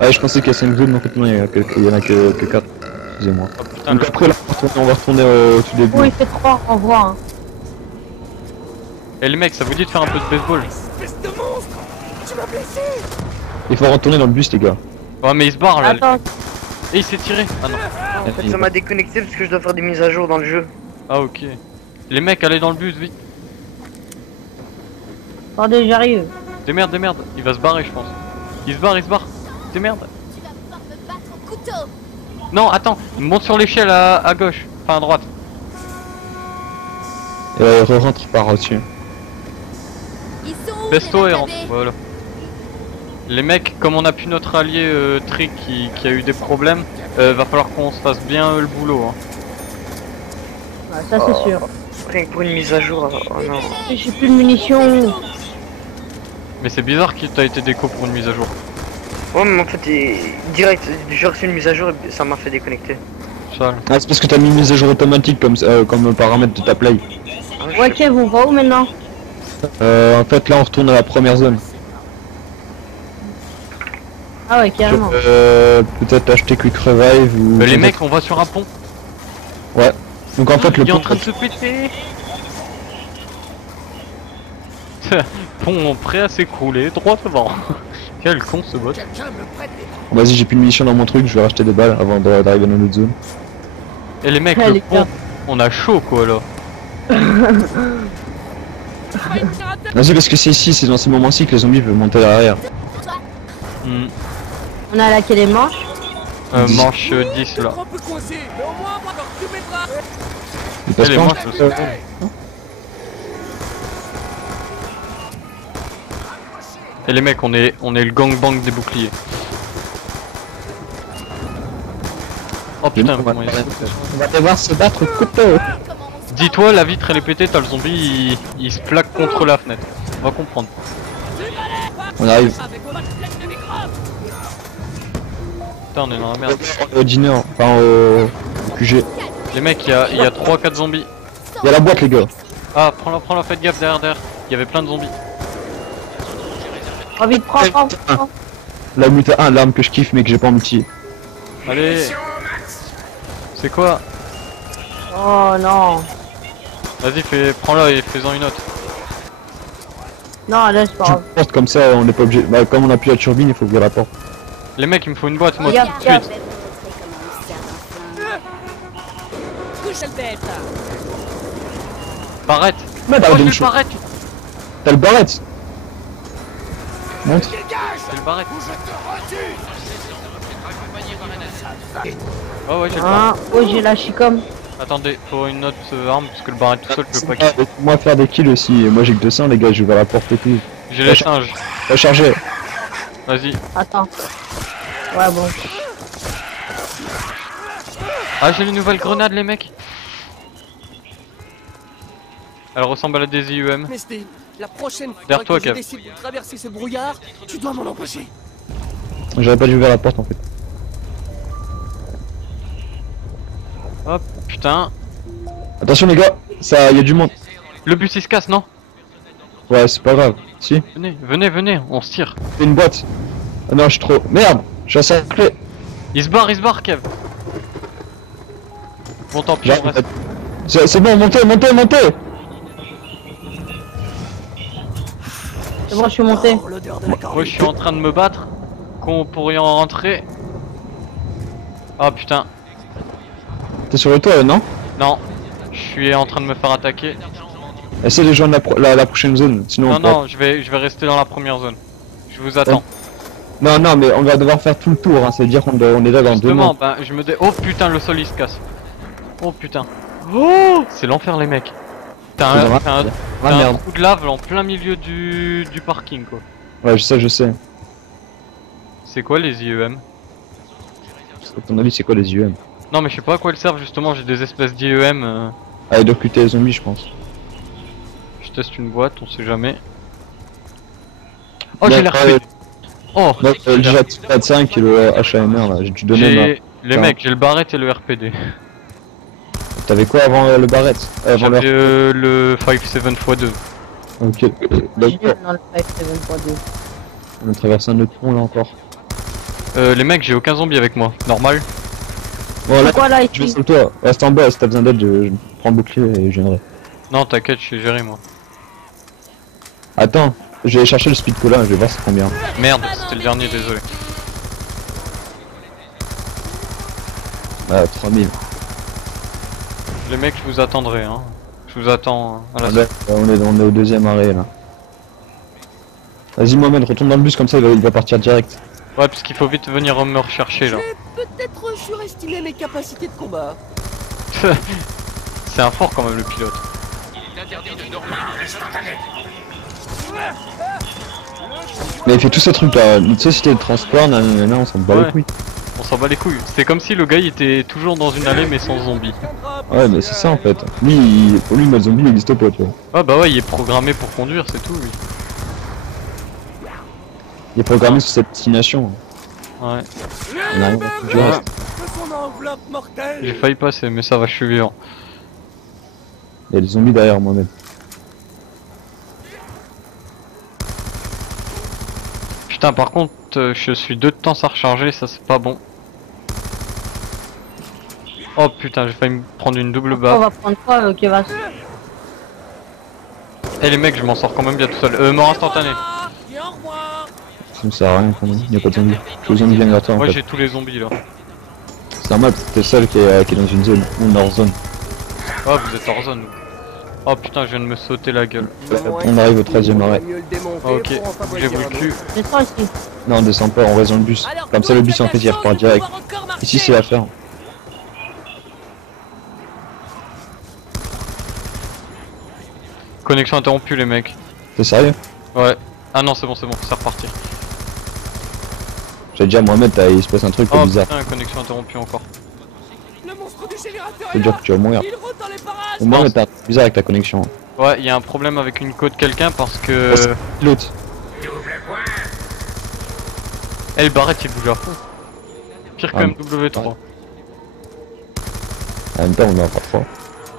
Ah, je pensais qu'il y a 5 zones, mais en fait non, il y en a que 4. Excusez-moi. Oh putain, Donc le... après là, on va retourner au tout début. Oh, il fait 3, on voit. Hein. Et les mecs, ça vous dit de faire un peu de baseball? Espèce de monstre. Tu m'as blessé. Il faut retourner dans le bus, les gars. Ouais, mais il se barre là. Attends, Et il s'est tiré. Ah non. En fait, ça m'a déconnecté parce que je dois faire des mises à jour dans le jeu. Ah ok. Les mecs, allez dans le bus, vite. attendez, j'arrive. Démerde. Il va se barrer, je pense. Il se barre. Démerde. Tu vas pouvoir me battre au couteau. Non, attends. Monte sur l'échelle à gauche. Enfin, à droite. Et re-rentre par au-dessus. Ils sont où Baisse-toi les et rentre. matabés Voilà. Les mecs, comme on a plus notre allié Trick qui a eu des problèmes, va falloir qu'on se fasse bien le boulot. Hein. Ouais, ça, c'est sûr. Rien que pour une mise à jour. Oh non. J'ai plus de munitions. Mais c'est bizarre qu'il t'a été déco pour une mise à jour. Ouais, mais en fait, direct, j'ai reçu une mise à jour et ça m'a fait déconnecter. Sale. Ah, c'est parce que t'as mis une mise à jour automatique comme paramètre de ta play. Ah, je Ouais, sais. Kev, on va où maintenant? En fait, là, on retourne à la première zone. Ah ouais, carrément. Peut-être acheter Quick Revive ou... Les mecs, on va sur un pont. Ouais. Donc en fait, le Il est en pont... train de se péter. Pont prêt à s'écrouler, droit devant. Quel con ce bot. Vas-y, j'ai plus de munitions dans mon truc, je vais racheter des balles avant d'arriver dans notre zone. Et les mecs, Ah, le les pont, gars. on a chaud quoi là. Vas-y, parce que c'est ici, c'est dans ces moments-ci que les zombies peuvent monter derrière. Hmm. On a laquelle les manches? Manche 10 là. Trop peu coincé. Mais au moins, moi, tu mettras. Il passe les pas en- manches, sont- Et les mecs, on est le gangbang des boucliers. Oh putain, comment il On va devoir se battre au couteau. Dis-toi, la vitre elle est pétée, t'as le zombie, il se plaque contre la fenêtre. On va comprendre. On arrive. Putain, on est dans la merde. Au dîner, enfin au QG. Les mecs, il y a 3-4 zombies. Il y a la boîte, les gars. Ah, prends-la, faites gaffe derrière. Il y avait plein de zombies. Oh, vite, prends. La muta 1, l'arme que je kiffe mais que j'ai pas en multi. Allez. C'est quoi? Oh non. Vas-y, prends-la et fais-en une autre. Non, là, c'est pas Tu grave. portes comme ça, on n'est pas obligé. Bah, comme on a plus la turbine, il faut ouvrir la porte. Les mecs, il me faut une boîte, moi, Regarde, tout de suite. Couche le bête. Barrette. Mais Oh, t'as j'ai une le chose. barrette. T'as le barrette. Montre. J'ai le barrette. Oh ouais, j'ai le barrette. Hein, oh, j'ai la chicom. Attendez, faut une autre arme parce que le barrette tout seul, je peux pas Ah, quitter. moi faire des kills aussi. Moi j'ai que 200, les gars, je vais à la porte et tout. J'ai les singes. Va charger. Vas-y. Attends. Ouais, bon. Ah, j'ai les nouvelles grenades, les mecs. Elle ressemble à la des IUM. Misty, la prochaine fois Derrière toi, que je Kev. décide de traverser ce brouillard, tu dois m'en empêcher. J'aurais pas dû ouvrir la porte en fait. Hop, putain. Attention les gars, ça, y a du monde. Le bus il se casse, non? Ouais, c'est pas grave. Si, Venez, on se tire. c'est une boîte. Ah non, je suis trop. Merde, je suis encerclé. Il se barre, Kev. Bon, tant pis, on reste. C'est bon, montez. C'est bon, je suis monté. Oh, l'odeur de la Moi, je suis en train de me battre. Qu'on pourrait en rentrer. Ah putain. T'es sur le toit, non? Non. Je suis en train de me faire attaquer. Essaye de joindre la prochaine zone, sinon. Non, je vais rester dans la première zone. Je vous attends. Non, mais on va devoir faire tout le tour, hein. C'est-à-dire qu'on est là dans 2 Justement, mois. ben, oh putain, le sol il se casse. Oh putain. Oh, c'est l'enfer, les mecs. T'as un Merde. trou de lave en plein milieu du parking, quoi. Ouais, je sais. C'est quoi les IEM? À ton avis, c'est quoi les UM? Non, mais je sais pas à quoi elles servent, justement. J'ai des espèces d'IEM. Ah, de recruter les zombies, je pense. Je teste une boîte, on sait jamais. Oh, j'ai l'air Oh, déjà, tu as 5 et le HAMR là, j'ai dû donner les mecs, j'ai le barrette et le RPD. T'avais quoi avant le barrette? Avant J'avais le 5-7x2. Ok, J'ai d'accord. dans le 5-7-3-2. On a traversé un autre pont là encore. Les mecs, j'ai aucun zombie avec moi. Normal. Bon, là, Quoi là je vais ici? sur toi. Reste en bas, si t'as besoin d'aide, je prends le bouclier et je viendrai. Non, t'inquiète, je suis géré, moi. Attends, je vais chercher le speed cola, je vais voir c'est combien. Merde, c'était le dernier, désolé. Ah, 3000. Les mecs, je vous attendrai, hein. Je vous attends à la Ouais, on est au deuxième arrêt là. Vas-y Mohamed, retourne dans le bus comme ça il va partir direct. Ouais, parce qu'il faut vite venir me rechercher, là. J'ai peut-être surestimé mes capacités de combat. C'est un fort quand même, le pilote. Mais il fait tous ces trucs là, une société de transport, nanana, on s'en bat Ouais. les couilles. On s'en bat les couilles. C'est comme si le gars il était toujours dans une allée mais sans zombies. Ouais, mais c'est ça en fait. Pour lui, le zombie n'existe pas, tu vois. Ah bah ouais, il est programmé pour conduire, c'est tout, lui. Il est programmé sur cette destination. Ouais. On a rien à foutre du reste. De son enveloppe mortelle. J'ai failli passer, mais ça va, je suis vivant. Il y a des zombies derrière Mohamed. Putain, par contre, je suis 2 de temps à recharger, ça c'est pas bon. Oh putain, j'ai failli me prendre une double On barre. va prendre quoi, Kevas? Eh les mecs, je m'en sors quand même bien tout seul. Mort instantané. Et au revoir. Ça me sert à rien quand même, il n'y a pas de zombies. Tous les zombies viennent vers toi en Moi fait. j'ai tous les zombies là. C'est normal, t'es le seul qui est dans une zone, ou hors zone. Oh, vous êtes hors zone. Oh putain, je viens de me sauter la gueule. On arrive au 3ème arrêt. Oh, ok, bougez-vous le cul. Descends ici. Non, on descend pas, on reste dans le bus. Comme ça, le bus en fait il repart direct. Ici, c'est l'affaire. Connexion interrompue les mecs. T'es sérieux? Ouais. Ah non, c'est bon, c'est reparti. J'allais dire, Mohamed, il se passe un truc Oh bizarre. putain, connexion interrompue encore. Le monstre du générateur. C'est dire que tu vas mourir. Il rôde dans les parages. Mohamed, t'es un truc bizarre avec ta connexion. Ouais, il y a un problème avec une côte quelqu'un parce que... L'autre. Eh, le barrette il bouge à fond. Pire que Ah, MW3. En même temps, on est en pas fort.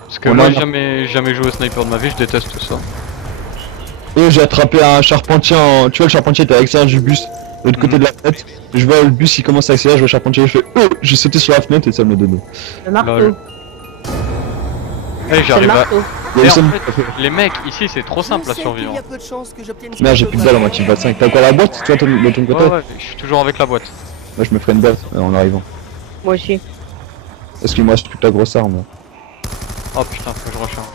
Parce que On moi a- jamais joué au sniper de ma vie, je déteste tout ça. J'ai attrapé un charpentier en. Tu vois, le charpentier était à l'extérieur du bus, de l'autre côté de la fenêtre. Je vois le bus, il commence à accélérer, je vois le charpentier, je fais j'ai sauté sur la fenêtre et ça me donne. Le marteau. Lol. Eh, C'est le j'arrive à... marteau. Il y a Et une en scène- fait, les mecs, ici c'est trop simple à survivre. Il y a peu de chances que j'obtienne. Merde, j'ai plus de balles en moitié 25. T'as encore la boîte, toi, de ton côté? Ouais, ouais, je suis toujours avec la boîte. Moi, je me ferai une boîte en arrivant. Moi aussi. Parce qu'il me reste toute la grosse arme. Oh putain, faut que je recharge.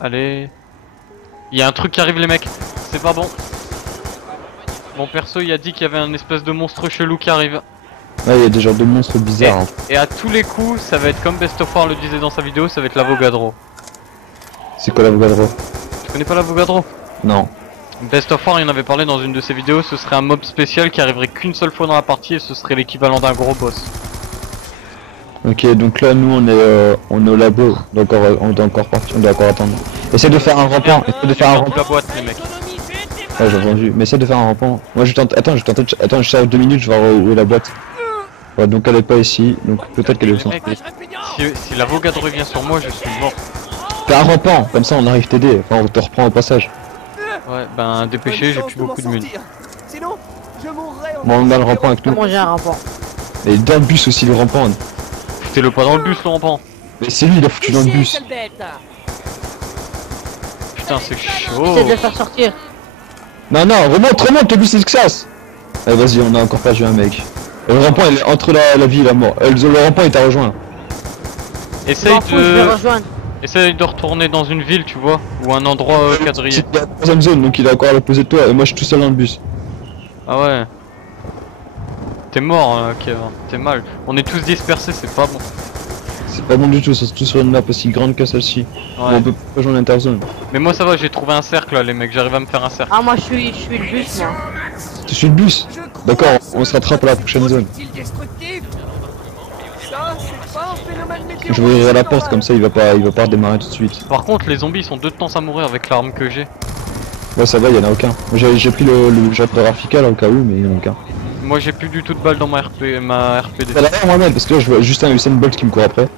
Allez. Il y a un truc qui arrive les mecs. C'est pas bon. Mon perso il a dit qu'il y avait un espèce de monstre chelou qui arrive. Ouais, il y a des genres de monstres bizarres. Hein. Et à tous les coups, ça va être comme Best of War le disait dans sa vidéo, ça va être l'Avogadro. C'est quoi l'Avogadro? Tu connais pas l'Avogadro? Non. Best of War, il en avait parlé dans une de ses vidéos, ce serait un mob spécial qui arriverait qu'une seule fois dans la partie et ce serait l'équivalent d'un gros boss. Ok, donc là, nous, on est au labo. Donc, on doit encore partir, on doit encore attendre. Essaye de faire un rampant. Essaye de faire un rampant. La boîte les mecs. Ouais, j'ai entendu. Mais essaie de faire un rampant. Moi, je tente. Attends, je cherche 2 minutes, je vais voir où est la boîte. Ouais, donc elle est pas ici, donc peut-être qu'elle est au centre. Mec, si la Vogade revient sur moi, je suis mort. Fais un rampant, comme ça on arrive t'aider, enfin on te reprend au passage. Ouais, ben dépêchez, j'ai plus beaucoup de mun. Sinon, je mourrai en... Bon, on a le rampant avec nous. Comment j'ai un rapport? Et dans le bus aussi le rampant. Foutez-le pas dans le bus, le rampant. Mais c'est lui, il a foutu dans le bus. Putain, c'est chaud. J'essaie de le faire sortir. Non, non, remonte, le bus c'est que ça. Allez, vas-y, on a encore perdu un mec. Et le rampant il est entre la vie et la mort. Le rampant il t'a rejoint. Essaye Je vais de... rejoindre. Essaye de retourner dans une ville, tu vois, ou un endroit quadrillé. C'est la troisième zone, donc il est encore à l'opposé de toi. Et moi je suis tout seul dans le bus. Ah ouais. T'es mort, Kevin. T'es mal. On est tous dispersés, c'est pas bon. C'est pas bon du tout, surtout sur une map aussi grande que celle-ci. Ouais. On peut pas rejoindre l'interzone. Mais moi ça va, j'ai trouvé un cercle là, les mecs. J'arrive à me faire un cercle. Ah, moi je suis le bus, moi. Tu suis le bus? D'accord, on se rattrape à la prochaine zone. Ça, c'est pas un phénomène météorologique Je vais ouvrir la normal. porte comme ça il va pas redémarrer tout de suite. Par contre, les zombies ils sont 2 de temps à mourir avec l'arme que j'ai. Ouais ça va, il y en a aucun. J'ai pris le jet de Rafika là au cas où, mais il y en a aucun. Moi j'ai plus du tout de balles dans ma RPD. T'as l'air moi-même parce que là je vois juste un Usain Bolt qui me court après.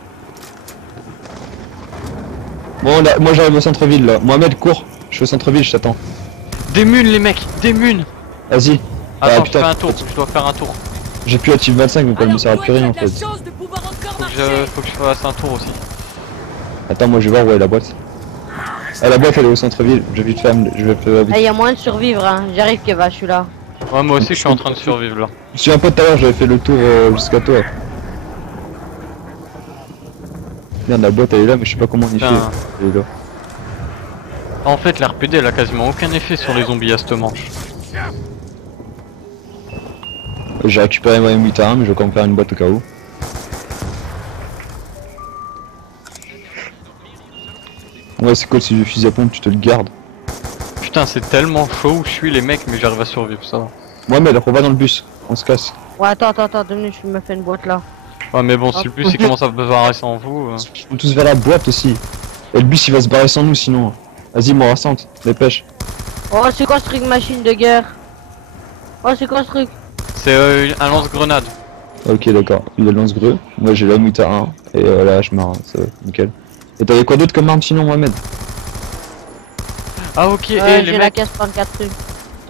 Bon là, moi j'arrive au centre-ville là. Mohamed cours, je suis au centre-ville, je t'attends. Des munes les mecs, des munes. Vas-y. Attends, je putain, fais un tour, je dois faire un tour. j'ai plus active 25 donc elle me sert à plus rien en fait. Faut que je fasse un tour aussi. Attends, moi je vais voir où est la boîte. Ah la boîte elle est au centre-ville, je vais vite faire, je vais faire vite. Ah, y a moyen de survivre, hein. J'arrive, Keva, je suis là. Ouais, moi aussi je suis en train de survivre là. Je me souviens pas tout à l'heure, j'avais fait le tour jusqu'à toi. Merde, la boîte elle est là, mais je sais pas comment on y fait. Putain. Elle est là. En fait, la RPD elle a quasiment aucun effet sur les zombies à cette manche. J'ai récupéré ma M8 A1, mais je vais quand même faire une boîte au cas où. Ouais, c'est cool, si le fusil à pompe, tu te le gardes. Putain, c'est tellement chaud où je suis les mecs, mais j'arrive à survivre, ça va. Mohamed, on va dans le bus, on se casse. Ouais, attends, 2 minutes, je me fais une boîte là. Ouais, mais bon, si le bus il commence à se barrer sans vous. On va tous vers la boîte aussi. Et le bus il va se barrer sans nous sinon. Vas-y, moi rassemble, dépêche. Oh, c'est quoi ce truc machine de guerre? Oh, c'est quoi ce truc? C'est un lance-grenade. Ok, d'accord, il a le lance-greux. Moi j'ai la M8 A1 et là je marre, ça va, nickel. Et t'avais quoi d'autre comme arme sinon, Mohamed? Ah, ok, et Ouais, les j'ai la mecs, caisse 34 trucs.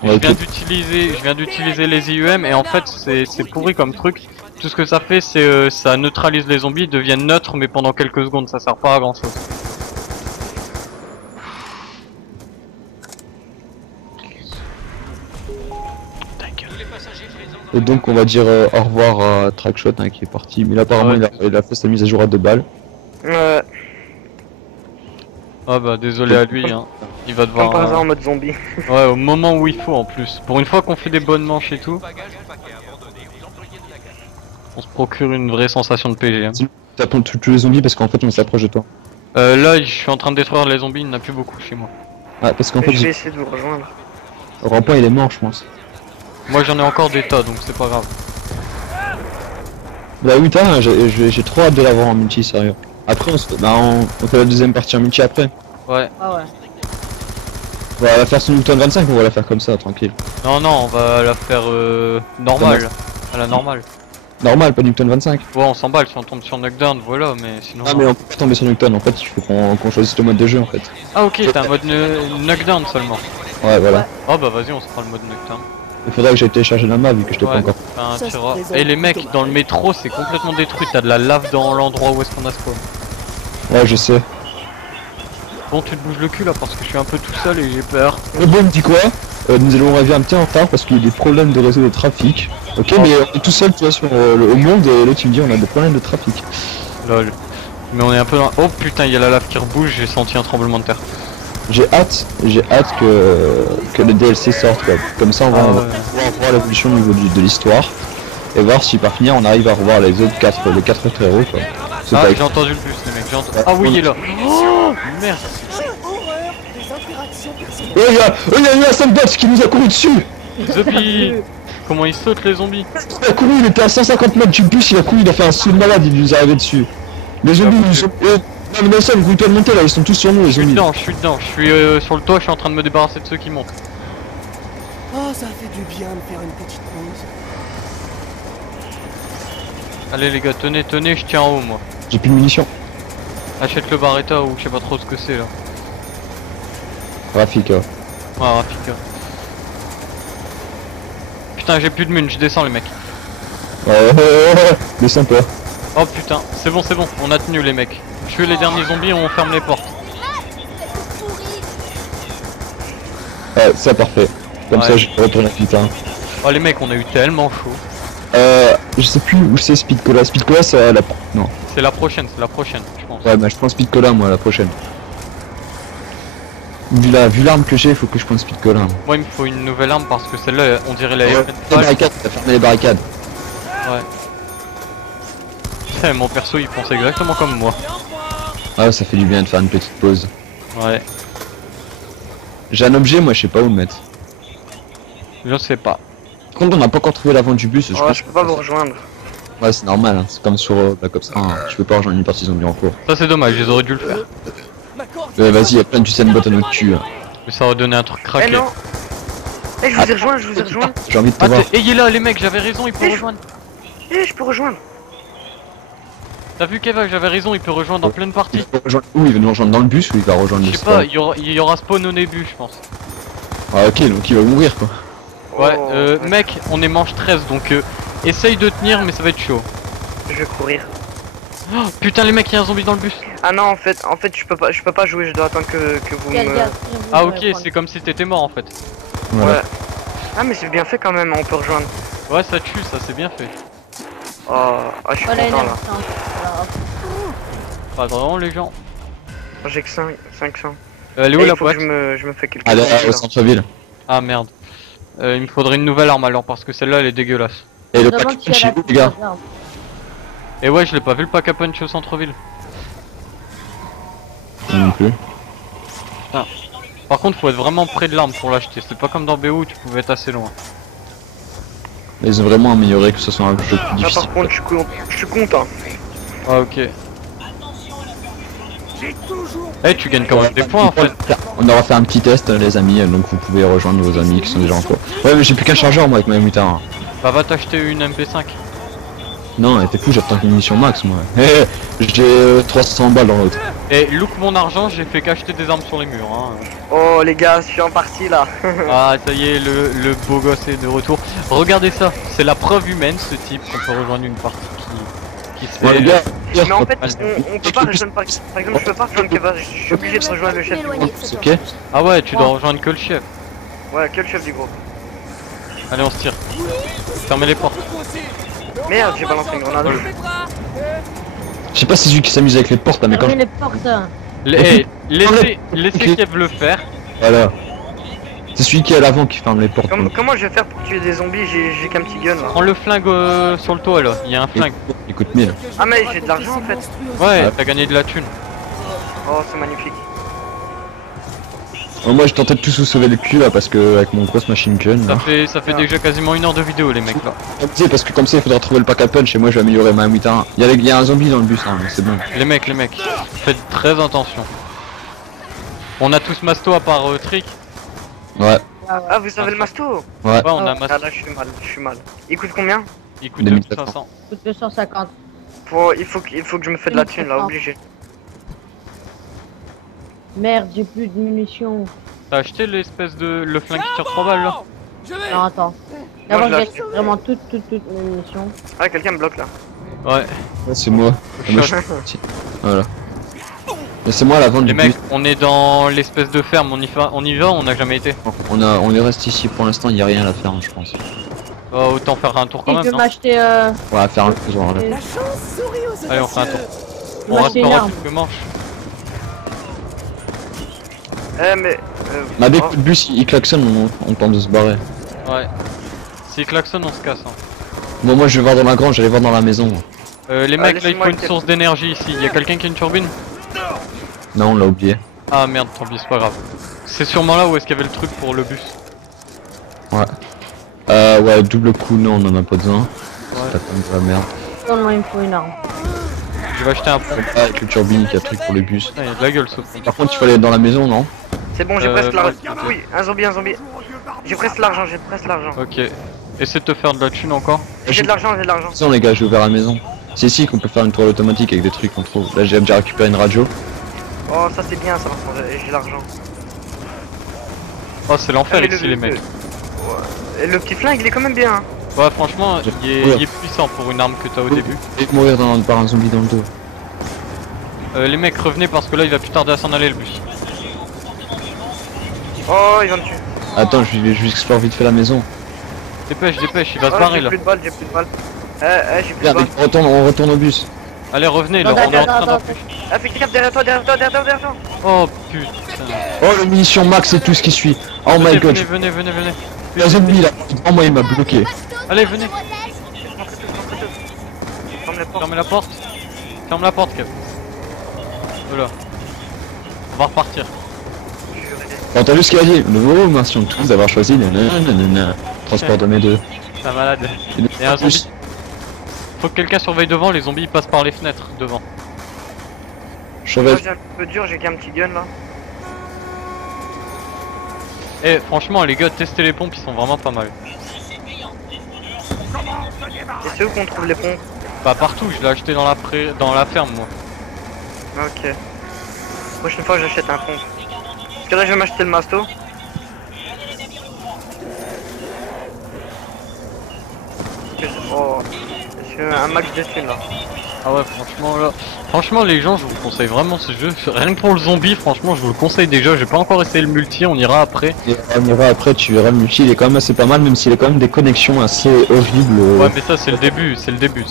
je Ouais, viens ok. d'utiliser les IUM et en fait, c'est pourri comme truc. Tout ce que ça fait, c'est ça neutralise les zombies, ils deviennent neutres, mais pendant quelques secondes, ça sert pas à grand chose. Et donc on va dire au revoir à Trackshot hein, qui est parti. Mais là apparemment Ouais. il a fait sa mise à jour à 2 balles. Ah bah désolé à lui, hein. Il va Comme par devoir... hasard en mode zombie. Ouais, au moment où il faut en plus. Pour une fois qu'on fait des bonnes manches et tout, on se procure une vraie sensation de PG. Hein. T'apprends tous les zombies parce qu'en fait on s'approche de toi. Là, je suis en train de détruire les zombies, il n'y en a plus beaucoup chez moi. Ah parce qu'en fait Je vais essayer de vous rejoindre. le rampant il est mort je pense. Moi j'en ai encore des tas, donc c'est pas grave. Bah oui t'as, j'ai trop hâte de l'avoir en multi sérieux. Après on fait la deuxième partie en multi après. Ouais. Ah ouais. On va la faire sur Newton 25 ou on va la faire comme ça tranquille. Non, non, on va la faire normale. À la normale. Normal, pas Newton 25. Ouais, on s'emballe si on tombe sur knockdown, voilà, mais sinon... Ah mais on peut pas tomber sur Newton en fait, il faut qu'on choisisse le mode de jeu en fait. Ah ok, t'as un mode knockdown seulement. Ouais voilà. Oh bah vas-y, on se prend le mode knockdown. Il faudrait que j'aille télécharger la map vu que je t'ai pas Ouais, encore. enfin, tu vois. Et les mecs, dans le métro, c'est complètement détruit, t'as de la lave dans l'endroit où est-ce qu'on a spawn. Ouais je sais. Bon, tu te bouges le cul là parce que je suis un peu tout seul et j'ai peur. Le bon me dit quoi nous allons arriver un petit peu en retard parce qu'il y a des problèmes de réseau de trafic. Ok mais on est tout seul tu vois sur au monde et là tu me dis on a des problèmes de trafic. Lol. Mais on est un peu dans... Oh putain, il y a la lave qui rebouge, j'ai senti un tremblement de terre. J'ai hâte que le DLC sorte quoi. Comme ça on va, Ah ouais. on va pouvoir voir l'évolution au niveau de l'histoire. Et voir si par finir on arrive à revoir les autres 4 héros quoi. C'est Ah, pas- j'ai entendu le bus, les mecs, j'ai entendu... Ah oui, il est là. Oh merde. Horreur des interactions personnelles. Oh il y a eu un sandbot qui nous a couru dessus. Zombie. Comment ils sautent les zombies? Il a couru, il était à 150 mètres du bus, il a couru, il a fait un saut de malade, il nous est arrivé dessus. Les zombies ils sont... non mais Nelson, grouille-toi de monter là, ils sont tous sur nous les Je suis zombies. dedans, je suis dedans, je suis sur le toit, je suis en train de me débarrasser de ceux qui montent. Oh, ça fait du bien de faire une petite pause. Allez les gars, tenez, je tiens en haut moi. J'ai plus de munitions. Achète le Barretta ou je sais pas trop ce que c'est là. Rafika. Ouais, Rafika. Putain, j'ai plus de mun, je descends les mecs. Descends pas. Oh putain, c'est bon, on a tenu les mecs. Tuez les derniers zombies et on ferme les portes. Ouais, ça parfait. Comme Ouais. ça, je retourne à putain. Oh les mecs, on a eu tellement chaud. Je sais plus où c'est Speed Cola. Speed Cola, c'est la. Non. C'est la prochaine, je pense. Ouais, bah je prends Speed Cola, moi, la prochaine. Vu l'arme que j'ai, il faut que je prenne Speed Cola. Moi il me faut une nouvelle arme parce que celle-là, on dirait la Les barricades, t'as fermé les barricades. Ouais. Mon perso il pense exactement comme moi. Ah, ça fait du bien de faire une petite pause. Ouais. J'ai un objet, moi, je sais pas où le mettre. Je sais pas. Par contre, on n'a pas encore trouvé l'avant du bus. Oh, pense je peux pas vous rejoindre. Ouais, c'est normal, hein. C'est comme sur Black Ops 1. Je peux pas rejoindre une partie zombie en cours. Ça c'est dommage, ils auraient dû le faire. Vas-y, y'a plein de Usain Bolt à notre cul. Hein. Mais ça aurait donné un truc Eh craqué. non. Eh, je vous ai rejoint, je vous ai rejoint. J'ai envie de te Ah, voir. ayez là les mecs, j'avais raison, il peut Eh, rejoindre. Eh, je peux rejoindre. T'as vu Keva, j'avais raison, il peut rejoindre dans pleine partie. Il va rejoindre où? Il va nous rejoindre dans le bus ou il va rejoindre Je le sais pas, spawn? il y aura spawn au début je pense. Ah, ok, donc il va mourir quoi. Ouais, Oh, mec, on est manche 13 donc essaye de tenir mais ça va être chaud. Je vais courir. Oh, putain les mecs, il y a un zombie dans le bus. Ah non, en fait, je peux pas jouer, je dois attendre que vous Quel me... gars, Ah ok, c'est comme si t'étais mort en fait. Voilà. Ouais. Ah mais c'est bien fait quand même, on peut rejoindre. Ouais ça tue, ça c'est bien fait. Oh, ah, je suis Voilà, content là. Pas vraiment les gens. J'ai que 500. Elle est où Eh, la il faut que boîte? je me fais quelque Allez, chose. au centre-ville. Ah merde. Il me faudrait une nouvelle arme alors parce que celle-là elle est dégueulasse. Et le pack chez vous, les gars. Et ouais, je l'ai pas vu le pack à punch au centre-ville. Non plus. Par contre, faut être vraiment près de l'arme pour l'acheter. C'est pas comme dans BO où tu pouvais être assez loin. Ils ont vraiment amélioré que ce soit un jeu plus Ah, difficile. par contre, je suis content. Ah ok. Eh, tu gagnes quand même des points en fait. On aura fait un petit test les amis, donc vous pouvez rejoindre vos amis qui sont déjà en cours. Ouais mais j'ai plus qu'un chargeur moi avec ma mutard. Bah va t'acheter une MP5. Non t'es fou, j'attends une mission max moi. Eh, j'ai 300 balles dans l'autre. Et look mon argent, j'ai fait qu'acheter des armes sur les murs. Hein. Oh les gars, je suis en partie là. Ah ça y est, le beau gosse est de retour. Regardez ça, c'est la preuve humaine ce type qu'on peut rejoindre une partie qui se Ouais fait... les gars, Mais en fait, on peut pas rejoindre par exemple, je peux pas rejoindre Keva, je suis obligé de rejoindre le chef du groupe. ok. Ah ouais, tu dois rejoindre que le chef. Ouais, que le chef du groupe. Allez, on se tire. Fermez les portes. Merde, j'ai balancé une grenade. Je sais pas si c'est celui qui s'amuse avec les portes là, mais quand Fermez les portes. Laissez Kev le faire. Voilà. C'est celui qui est à l'avant qui ferme les portes. Comment je vais faire pour tuer des zombies? J'ai qu'un petit gun là. Prends le flingue sur le toit là, il y a un flingue. Il coûte 1000. Ah mais j'ai de l'argent en fait. Ouais, t'as gagné de la thune. Oh c'est magnifique. Moi je tentais de tous vous sauver le cul là parce que avec mon grosse machine gun là. Ça fait déjà quasiment 1 heure de vidéo les mecs là. Parce que comme ça il faudra trouver le pack à punch et moi je vais améliorer ma 8-1. Il y a un zombie dans le bus hein, mais c'est bon. Les mecs, faites très attention. On a tous masto à part Trick. Ouais, Ah vous avez le masto? ouais. Ouais, on a Ah masto. là je suis mal. Il coûte combien? Il coûte 2700. 2500. Coûte 250. Il faut que je me fais de la thune là, obligé. Merde, j'ai plus de munitions. T'as acheté l'espèce de... le flingue qui tire 3 balles là? Non, attends. Moi, D'abord, je l'ai j'ai vraiment toutes mes munitions. Ah quelqu'un me bloque là. Ouais. Ouais, c'est moi. Moi, je- Voilà. Mais c'est moi à l'avant Les du mecs, bus. on est dans l'espèce de ferme, on y va, on n'a jamais été. On est resté ici pour l'instant, il y a rien à faire je pense. Autant faire un tour quand Et même. je peux hein. m'acheter On va faire un tour genre là. La chance sourit aux Allez, on fait un tour. je On peux m'acheter une restera arme. quelques manches. Eh mais... Mais avec oh. le bus il klaxonne, on tente de se barrer. Ouais. S'il klaxonne, on se casse. Hein. Bon moi je vais voir dans la grange, j'allais voir dans la maison. Les mecs, là il faut laissez-moi une source d'énergie ici. Y'a quelqu'un qui a une turbine? Non on l'a oublié. Ah merde, tant pis, c'est pas grave. C'est sûrement là où est-ce qu'il y avait le truc pour le bus. Ouais double coup, non on en a pas besoin. Ouais. T'as comme de la merde. Non, moi, il me faut une arme. Je vais acheter un pont. Ah, avec le turbine qui a truc pour les bus. Putain, il y a de la gueule ce fond. Par contre il faut aller dans la maison non? C'est bon, j'ai presque l'argent. ouais. Oui, un zombie. J'ai presque l'argent, j'ai presque l'argent. Ok. Essaie de te faire de la thune encore. J'ai de l'argent, j'ai de l'argent. Attention les gars, j'ai ouvert la maison. C'est ici qu'on peut faire une toile automatique avec des trucs qu'on trouve. Là j'ai déjà récupéré une radio. Oh, ça c'est bien ça, j'ai l'argent. Oh, c'est l'enfer Ah, mais ici, les mecs. Et le petit flingue, il est quand même bien. Hein. Ouais, franchement, il est puissant pour une arme que t'as au début. Et mourir par un zombie dans le dos. Les mecs, revenez parce que là, il va plus tarder à s'en aller, le bus. Oh, il va me tuer. Attends, je vais juste explorer vite fait la maison. Dépêche, dépêche, il va se Oh, barrer j'ai là. plus de balles, j'ai plus de balles. J'ai plus de Regarde, balles. on retourne au bus. Allez, revenez là, Attends, on est en train attends, d'en attends. plus. Fais gaffe derrière toi, derrière toi, derrière toi. Oh putain. Oh, la munition max et tout ce qui suit. Oh my Venez, god. venez, venez, venez. La zombie là. Oh, moi il m'a bloqué. Allez, venez. Ferme la porte. Fermez la porte. Ferme la porte, Kev. Voilà. On va repartir. Bon, t'as vu ce qu'il a dit? Nous vous remercions tous d'avoir choisi le transport de mes deux. C'est un malade. Et un zombie. Faut que quelqu'un surveille devant, les zombies ils passent par les fenêtres devant. Je Moi vais... j'ai un peu dur, j'ai qu'un petit gun là. Eh franchement les gars, testez les pompes, ils sont vraiment pas mal. Et c'est où qu'on trouve les pompes? Bah partout, je l'ai acheté dans la ferme moi. Ok. Prochaine fois j'achète un pompe. Parce que là je vais m'acheter le masto. Oh, j'ai un max de thunes là. Ah ouais franchement là. Franchement les gens je vous conseille vraiment ce jeu. Rien que pour le zombie, franchement je vous le conseille déjà. J'ai pas encore essayé le multi, on ira après. Et on ira après, tu verras le multi, il est quand même assez pas mal, même s'il a quand même des connexions assez horribles. Ouais mais ça c'est le début, c'est le début.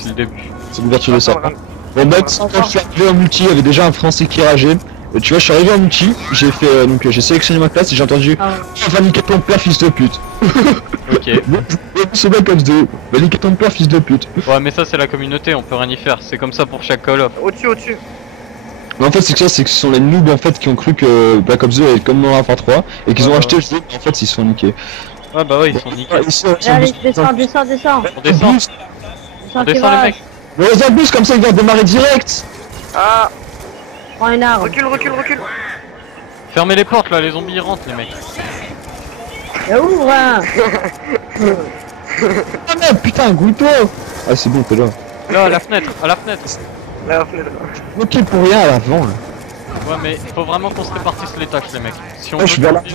C'est l'ouverture de ça. Attends, Bon bah, quand je suis arrivé en multi, il y avait déjà un français qui rageait. Et tu vois, je suis arrivé en multi, j'ai fait donc j'ai sélectionné ma classe et j'ai entendu Ah. va niquer ton père, fils de pute. Ok. C'est bien comme deux. Va niquer ton père, fils de pute. Ouais mais ça c'est la communauté, on peut rien y faire. C'est comme ça pour chaque Call of. au-dessus. Mais en fait, c'est que ça, c'est que ce sont les noobs en fait qui ont cru que Black Ops 2 allait être comme Modern Warfare 3 et qu'ils ont Ouais, acheté le jeu. En fait, ils se sont niqués. Ouais bah ouais ils sont niqués. Allez, descends. On descend. Descends, On descend les Kevin. mecs. Mais les abus comme ça, ils vont démarrer direct. Ah, Prends une arme. recule. Fermez les portes là, les zombies ils rentrent les mecs. Et ouvre hein. Ah merde, putain, goûte-toi. Ah, c'est bon, t'es là. Là à la fenêtre, La fenêtre. Ok, pour rien à l'avant là. Ouais mais il faut vraiment qu'on se répartisse les tâches les mecs. Si on Ouais, je suis vers l'avant,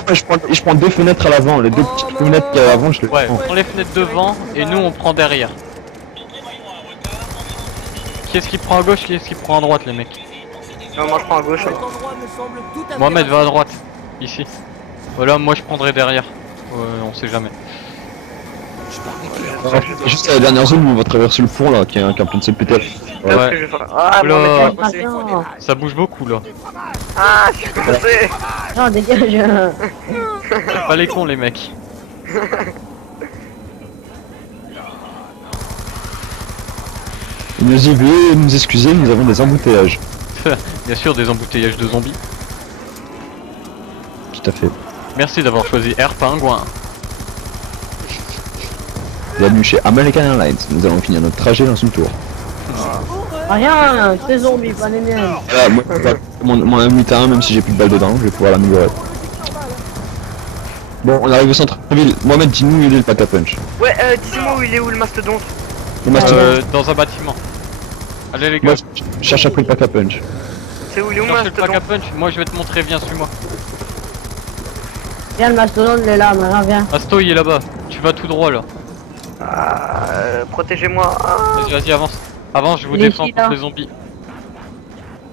je prends deux fenêtres à l'avant, les deux petites fenêtres qu'il y a à l'avant, je les Ouais, prends. on prend les fenêtres devant et nous on prend derrière. Qui est-ce qui prend à gauche, qui est-ce qui prend à droite les mecs? Non, moi je prends à gauche. Cet endroit me semble tout à fait Mohamed va à rassurant. droite, ici. Voilà, moi je prendrai derrière. On sait jamais. Alors, juste à la dernière zone où on va traverser le pont là, qui est un plein de CPTF. Là, ce Ouais. que je vais faire. Ah, Oula. bon, mais Ah, tu vas passer. non. Ça bouge beaucoup là. Ah, je suis passé. Non, dégage. C'est pas les cons les mecs. Nous y veuillez nous excuser, nous avons des embouteillages. Bien sûr, des embouteillages de zombies. Tout à fait. Merci d'avoir choisi Air Pingouin. Bienvenue chez American Airlines. Nous allons finir notre trajet dans une tour. Rien, c'est zombie, pas les miens. Voilà, moi, mon M8A1, même si j'ai plus de balles dedans, je vais pouvoir l'améliorer. Bon, on arrive au centre-ville. Mohamed, dis-nous où il est le pack à punch. Ouais, dis-moi où il est où le mastodonte. Le mastodonte. Dans un bâtiment. Allez les gars, Moi, je cherche après le pack à punch. C'est où il est où le cherchez le pack à mastodonte? punch. Moi je vais te montrer, viens, suis-moi. Viens, le mastodonte, il est là, maintenant, viens. Asto il est là-bas. Tu vas tout droit là. Ah, protégez-moi. Ah, Vas-y, vas-y, avance. Avance, je vous Il est défends ici, contre là. les zombies.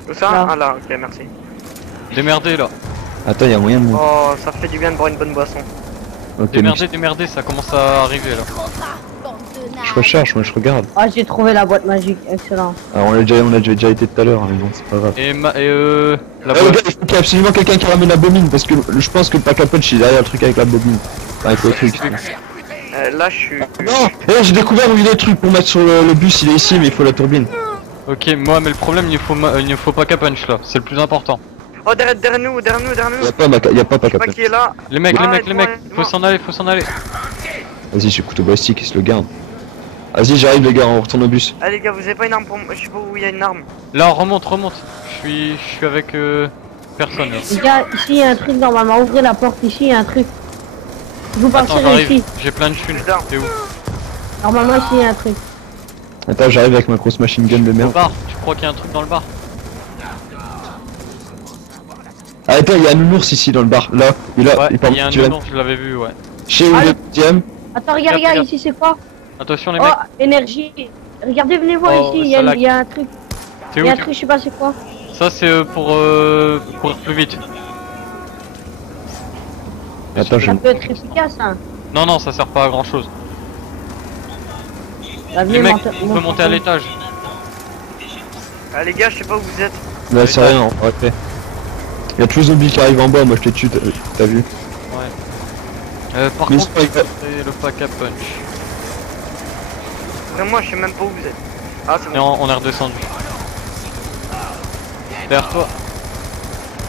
où ça? Là. Ah là, ok, merci. Démerdez là. Attends, il y a moyen de... Oh, ça fait du bien de boire une bonne boisson. Ok, Démerdez, ça commence à arriver là. Bande de je nains. recherche, moi je regarde. Ah, j'ai trouvé la boîte magique, excellent. Alors on a déjà été tout à l'heure, mais bon, c'est pas grave. Et la Les boîte. gars, il faut qu'il y ait absolument quelqu'un qui ramène la bobine, parce que je pense que le pack à punch il est derrière le truc avec la bobine. Enfin, avec le truc. Là, je suis. Non, j'ai découvert où il est le truc pour mettre sur le bus, il est ici, mais il faut la turbine. Ok, moi mais le problème il ne faut pas qu'à punch là, c'est le plus important. Oh, derrière nous. Il y a pas pack Je à sais pas punch. qui est là. Les mecs, Ah, les mecs, dis-moi. faut s'en aller. Vas-y, j'ai le couteau ballistique, il se le garde. Vas-y, j'arrive les gars, on retourne au bus. Ah, les gars, vous avez pas une arme pour moi? Je sais pas où il y a une arme. Là, remonte. Je suis avec personne là. Les gars, ici, il y a un truc, normalement, ouvrez la porte, ici, il y a un truc. Vous Attends, partirez j'arrive, ici. j'ai plein de thunes. Putain. T'es où? Normalement, ici, il y a un truc. Attends, j'arrive avec ma grosse machine gun de Au merde. bar, tu crois qu'il y a un truc dans le bar? Ah, attends, il y a un nounours ici dans le bar. Là, il Ouais, part il y a un tu vas- nounours, je l'avais vu, ouais. Chez où Ah, le deuxième? Attends, regarde, Regarde. regarde, ici c'est quoi? Attention les Oh, mecs, énergie. Regardez, venez voir Oh, ici, il ça lag. y a un truc. t'es Il où y a un tu- truc, je sais pas c'est quoi. Ça c'est pour courir plus vite. Attends, je... Ça peut être efficace, hein. Non, non, ça sert pas à grand chose. Bah, Les venez mecs, monter- on peut monter à l'étage. Ah les gars, je sais pas où vous êtes. Là, c'est rien, en fait. Il y a tous les zombies qui arrivent en bas, moi je les tue, t'as vu? Par Mais contre, c'est pas- c'est le pack à punch. Vraiment, je sais même pas où vous êtes. Ah, c'est Et bon. on est redescendu. Derrière toi.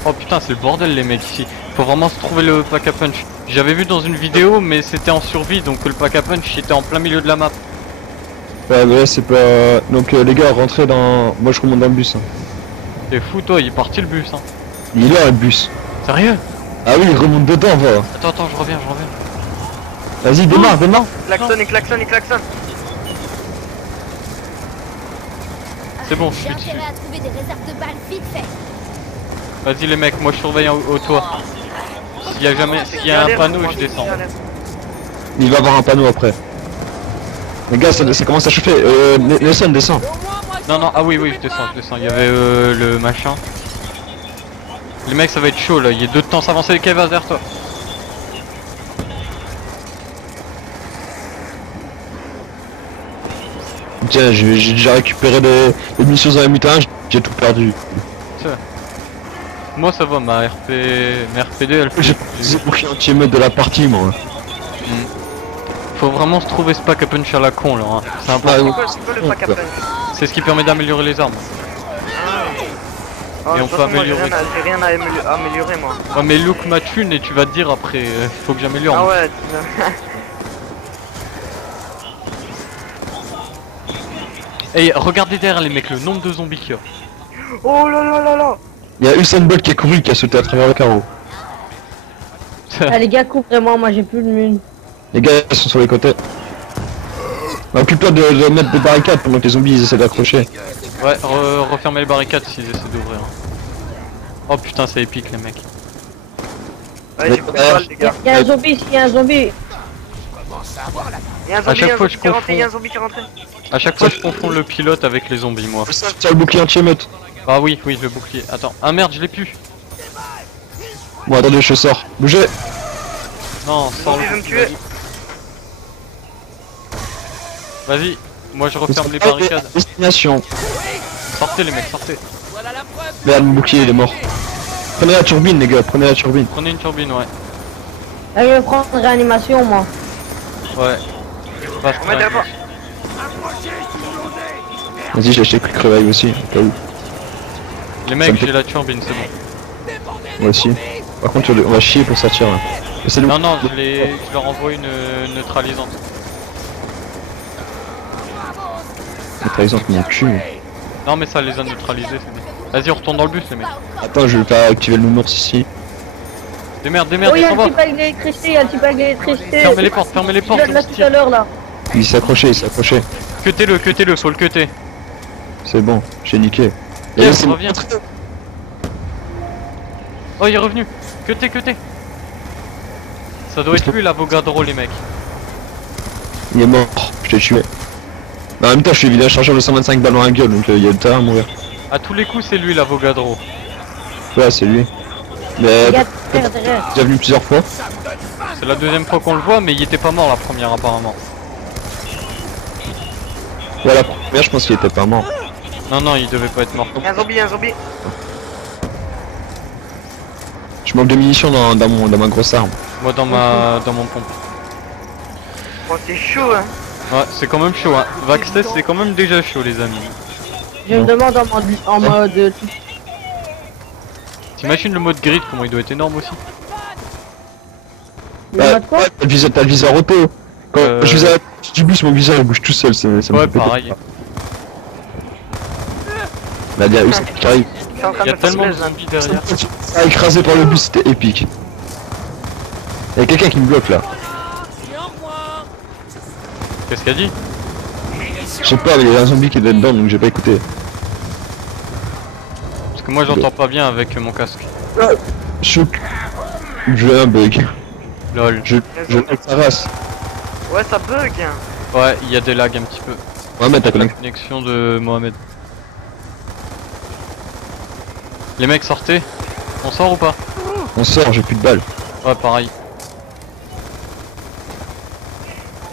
Oh putain, c'est le bordel les mecs ici. Faut vraiment se trouver le pack à punch. J'avais vu dans une vidéo, mais c'était en survie, donc le pack à punch était en plein milieu de la map. Ouais, mais là, c'est pas... Donc, les gars, rentrez dans... Moi, je remonte dans le bus. Hein. T'es fou toi, il est parti le bus hein. Il est là, le bus. Sérieux? Ah oui, il remonte dedans, va. Attends, je reviens. Vas-y, démarre. Klaxon et klaxon et klaxon. C'est bon, je J'ai suis dessus. intérêt à trouver des réserves de balles vite fait. Vas-y les mecs, moi je surveille au toit. S'il y a un panneau, je descends. Il va avoir un panneau après. Les gars, ça commence à chauffer. Nelson, descend. Non, ah oui, je descends. Il y avait le machin. Les mecs, ça va être chaud là, il y a 2 de temps s'avancer, les caves derrière toi. Tiens, j'ai déjà récupéré les munitions dans les mutages, j'ai tout perdu. Moi ça va, ma RPD elle fait. J'ai le bouclier anti-émeute de la partie, moi. Faut vraiment se trouver ce pack à punch à la con là. Hein. C'est important. C'est quoi le pack à punch? C'est ce qui permet d'améliorer les armes. Ah, Et de on toute peut façon, moi, améliorer. J'ai rien à améliorer moi. Ouais, mais Luke m'a thune et tu vas te dire après, faut que j'améliore. Ah moi. ouais, Et regardez derrière les mecs, le nombre de zombies qu'il y a. Oh là là là là. Il y a Usain Bolt qui est couru, qui a sauté à travers le carreau. Ah, les gars, couvrez-moi, moi j'ai plus de mine. Les gars, ils sont sur les côtés. Occupe-toi de mettre des barricades pendant que les zombies ils essaient d'accrocher. Ouais, refermez les barricades s'ils essaient d'ouvrir. Oh putain, c'est épique les mecs. Ouais, j'ai beaucoup de balles, les gars. Il y a un zombie ici, il y a un zombie. Il y a un À zombie, chaque il y a un fois, zombie je qui est rentré, confonds. il y a un zombie qui est rentré. À chaque fois, je confonds le pilote avec les zombies, moi. Tiens le bouclier anti-émeute. Ah oui, le bouclier. Attends. Ah merde, je l'ai plus. Bon, attendez, je sors. Bougez. Non, Le sors zombie le veut me tuer. Vas-y. Moi, je referme les barricades. Destination. Sortez les mecs, sortez. Merde, mon bouclier il est mort. Prenez la turbine, les gars, prenez la turbine. Prenez une turbine, ouais. Ah, je vais prendre réanimation, moi. Ouais. Passe On met d'abord. Vas-y, j'ai acheté Quick Revive aussi, au cas où. Les Ça mecs, me fait- j'ai la turbine, c'est bon. Moi aussi. Par contre, on va chier pour sortir là. C'est Non, je leur envoie une neutralisante. Par exemple, mon cul. Non, mais ça les a neutralisés, c'est bien. Vas-y, on retourne dans le bus, les mecs. Attends, je vais faire activer le nounours ici. Des merdes, Oh, il y ils a s'en un va. petit pack d'électricité, il y a un petit pack d'électricité. Fermez les portes, Je viens de là on se tout à tire. l'heure là. Il s'est accroché, il s'est accroché. Cuttez-le, faut le cutter. C'est bon, j'ai niqué. Tiens, c'est reviens. Oh, il est revenu. Cuttez. Ça doit être lui l'Avogadro, les mecs. Il est mort, je t'ai tué. Mais en même temps, je suis village chargeur de 125 balles dans la gueule, donc il y a le terrain à mourir. À tous les coups, c'est lui l'Avogadro. Ouais, c'est lui. Mais Les gars, t'es derrière. déjà venu plusieurs fois. C'est la deuxième fois qu'on le voit, mais il était pas mort la première apparemment. Ouais, la première, je pense qu'il était pas mort. Non, il devait pas être mort. Il y a un zombie, il y a un zombie. Je manque de munitions dans ma grosse arme. Moi dans mon pompe. Bon, c'est chaud hein. Ouais, c'est quand même chaud, hein. Vaxtest, c'est quand même déjà chaud, les amis. Je me demande en mode. T'imagines le mode grid, comment il doit être énorme aussi. Le mode quoi? T'as le viseur auto. Quand je vise à la du bus, mon viseur il bouge tout seul. Ça me Ouais, fait péter. pareil. Là, il y a Usain qui arrive. Je suis en train Il y de a me faire tellement de plaisir. zombies derrière. Ah, écrasé par le bus, c'était épique. Il y a quelqu'un qui me bloque là. Qu'est-ce qu'elle dit? Je sais pas, il y a un zombie qui est dedans donc j'ai pas écouté. Parce que moi j'entends pas bien avec mon casque. Chouk. J'ai un bug. Lol. Je sa race. Ouais, ça bug. Hein. Ouais, il y a des lags un petit peu. Mohamed, t'as La connecté. connexion de Mohamed. Les mecs, sortez. On sort ou pas? On sort, j'ai plus de balles. Ouais, pareil.